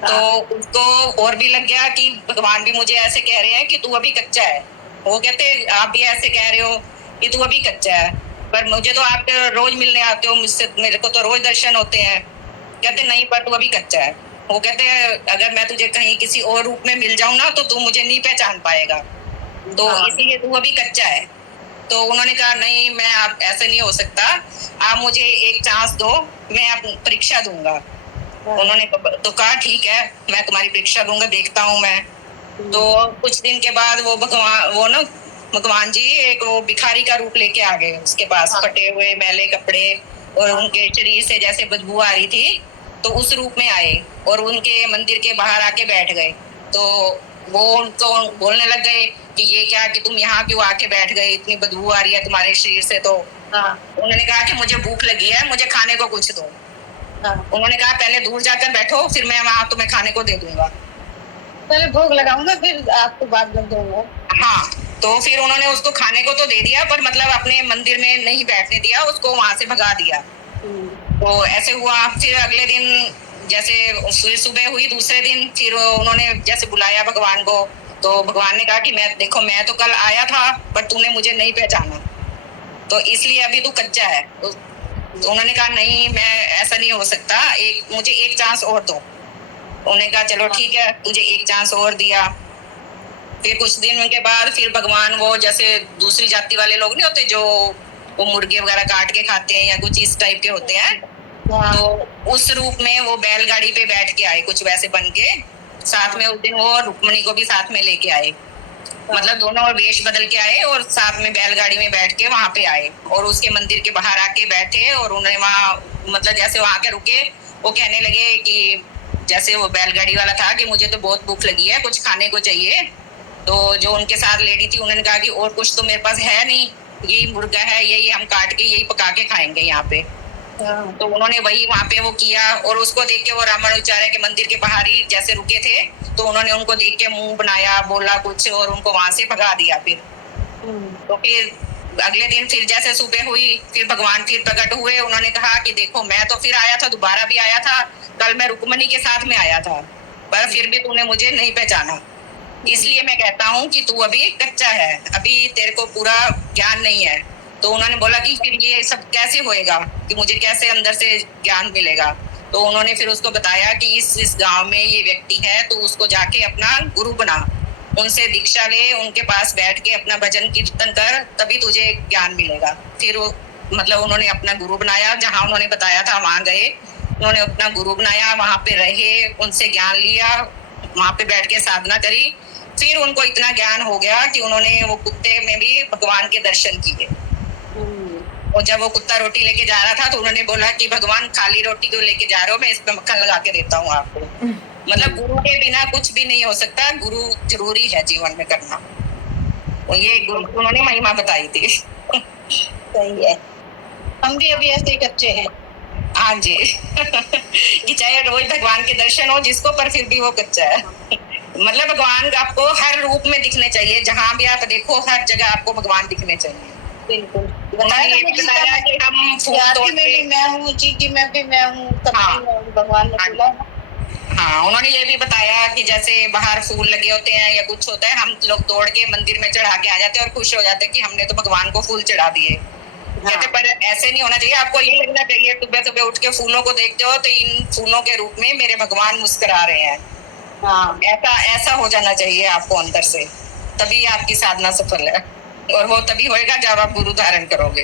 तो उसको और भी लग गया कि भगवान भी मुझे ऐसे कह रहे हैं कि तू अभी कच्चा है। वो कहते आप भी ऐसे कह रहे हो कि तू अभी कच्चा है, पर मुझे तो आप रोज मिलने आते हो मुझसे, मेरे को तो रोज दर्शन होते हैं। कहते नहीं पर तू अभी कच्चा है। वो कहते अगर मैं तुझे कहीं किसी और रूप में मिल जाऊं ना, तो तू मुझे नहीं पहचान पाएगा, तो इसलिए तू अभी कच्चा है। तो उन्होंने कहा नहीं, मैं आप ऐसे नहीं हो सकता, आप मुझे एक चांस दो, मैं आप परीक्षा दूंगा। उन्होंने तो कहा ठीक है, मैं तुम्हारी परीक्षा दूंगा, देखता हूँ मैं। तो कुछ दिन के बाद वो भगवान जी एक वो भिखारी का रूप लेके आ गए उसके पास। फटे हुए मैले कपड़े और उनके शरीर से जैसे बदबू आ रही थी, तो उस रूप में आए और उनके मंदिर के बाहर आके बैठ गए। तो वो उनको बोलने लग गए कि ये क्या, कि तुम यहाँ क्यों आके बैठ गए, इतनी बदबू आ रही है तुम्हारे शरीर से। तो उन्होंने कहा कि मुझे भूख लगी है, मुझे खाने को कुछ दो। उन्होंने कहा पहले दूर जाकर बैठो, फिर मैं वहां तुम्हें खाने को दे दूंगा। पहले भोग लगाऊंगा फिर आपको बाद में दूंगा। हाँ, तो फिर उन्होंने उसको खाने को तो दे दिया, पर मतलब अपने मंदिर में नहीं बैठने दिया, उसको वहां से भगा दिया। तो ऐसे हुआ। फिर अगले दिन जैसे फिर सुबह हुई दूसरे दिन, फिर उन्होंने जैसे बुलाया भगवान को। तो भगवान ने कहा कि मैं देखो, मैं तो कल आया था पर तूने मुझे नहीं पहचाना, तो इसलिए अभी तू कच्चा है। तो उन्होंने कहा नहीं, मैं ऐसा नहीं हो सकता, मुझे एक चांस और दो। उन्होंने कहा चलो ठीक है, मुझे एक चांस और दिया। फिर कुछ दिन के बाद फिर भगवान, वो जैसे दूसरी जाति वाले लोग नहीं होते जो वो मुर्गे वगैरह काट के खाते हैं या कुछ इस टाइप के होते हैं, तो उस रूप में वो बैलगाड़ी पे बैठ के आए, कुछ वैसे बन के। साथ में उस दिन वो रुक्मणी को भी साथ में लेके आए, मतलब दोनों वेश बदल के आए और साथ में बैलगाड़ी में बैठ के वहां पे आए और उसके मंदिर के बाहर आके बैठे। और उन्हें वहां मतलब जैसे वहां के रुके, वो कहने लगे कि जैसे वो बैलगाड़ी वाला था कि मुझे तो बहुत भूख लगी है, कुछ खाने को चाहिए। तो जो उनके साथ लेडी थी उन्होंने कहा कि और कुछ तो मेरे पास है नहीं, यही मुर्गा है, यही हम काट के यही पका के खाएंगे यहाँ पे। तो उन्होंने वही वहां पे वो किया। और उसको देख के वो रामानुजाचार्य के मंदिर के बाहर ही जैसे रुके थे, तो उन्होंने उनको देख के मुंह बनाया, बोला कुछ और उनको वहां से भगा दिया। फिर तो फिर अगले दिन फिर जैसे सुबह हुई, फिर भगवान फिर प्रकट हुए। उन्होंने कहा कि देखो, मैं तो फिर आया था, दोबारा भी आया था, कल मैं रुक्मणी के साथ में आया था, पर फिर भी तूने मुझे नहीं पहचाना, इसलिए मैं कहता हूँ कि तू अभी कच्चा है, अभी तेरे को पूरा ज्ञान नहीं है। तो उन्होंने बोला कि फिर ये सब कैसे होएगा, कि मुझे कैसे अंदर से ज्ञान मिलेगा। तो उन्होंने फिर उसको बताया कि इस गांव में ये व्यक्ति है, तो उसको जाके अपना गुरु बना, उनसे दीक्षा ले, उनके पास बैठ के अपना भजन कीर्तन कर, तभी तुझे ज्ञान मिलेगा। फिर मतलब उन्होंने अपना गुरु बनाया, जहाँ उन्होंने बताया था वहां गए, उन्होंने अपना गुरु बनाया, वहां पे रहे, उनसे ज्ञान लिया, वहां पे बैठ के साधना करी। फिर उनको इतना ज्ञान हो गया कि उन्होंने वो कुत्ते में भी भगवान के दर्शन किए। और जब वो कुत्ता रोटी लेके जा रहा था, तो उन्होंने बोला कि भगवान खाली रोटी क्यों लेके जा रहे हो, मैं इस पे मक्खन लगा के देता हूँ आपको। मतलब गुरु के बिना कुछ भी नहीं हो सकता, गुरु जरूरी है जीवन में करना। और ये उन्होंने महिमा बताई थी। सही है, हम भी अभी ऐसे ही कच्चे हैं। हाँ जी। कि चाहे रोज भगवान के दर्शन हो जिसको, पर फिर भी वो कच्चा है। मतलब भगवान आपको हर रूप में दिखने चाहिए, जहाँ भी आप देखो हर जगह आपको भगवान दिखने चाहिए। बिल्कुल, बताया कि हम फूल में भी मैं हूँ, चीटी में भी मैं हूँ, भगवान ने बोला। हाँ, उन्होंने ये भी बताया कि जैसे बाहर फूल लगे होते हैं या कुछ होता है, हम लोग दौड़ के मंदिर में चढ़ा के आ जाते हैं और खुश हो जाते हैं कि हमने तो भगवान को फूल चढ़ा दिए। कहते पर ऐसे नहीं होना चाहिए, आपको ये लगना चाहिए सुबह सुबह उठ के फूलों को देखते हो तो इन फूलों के रूप में मेरे भगवान मुस्कुरा रहे हैं। हाँ, ऐसा हो जाना चाहिए आपको अंदर से, तभी आपकी साधना सफल है। और वो तभी होएगा जब आप गुरु धारण करोगे।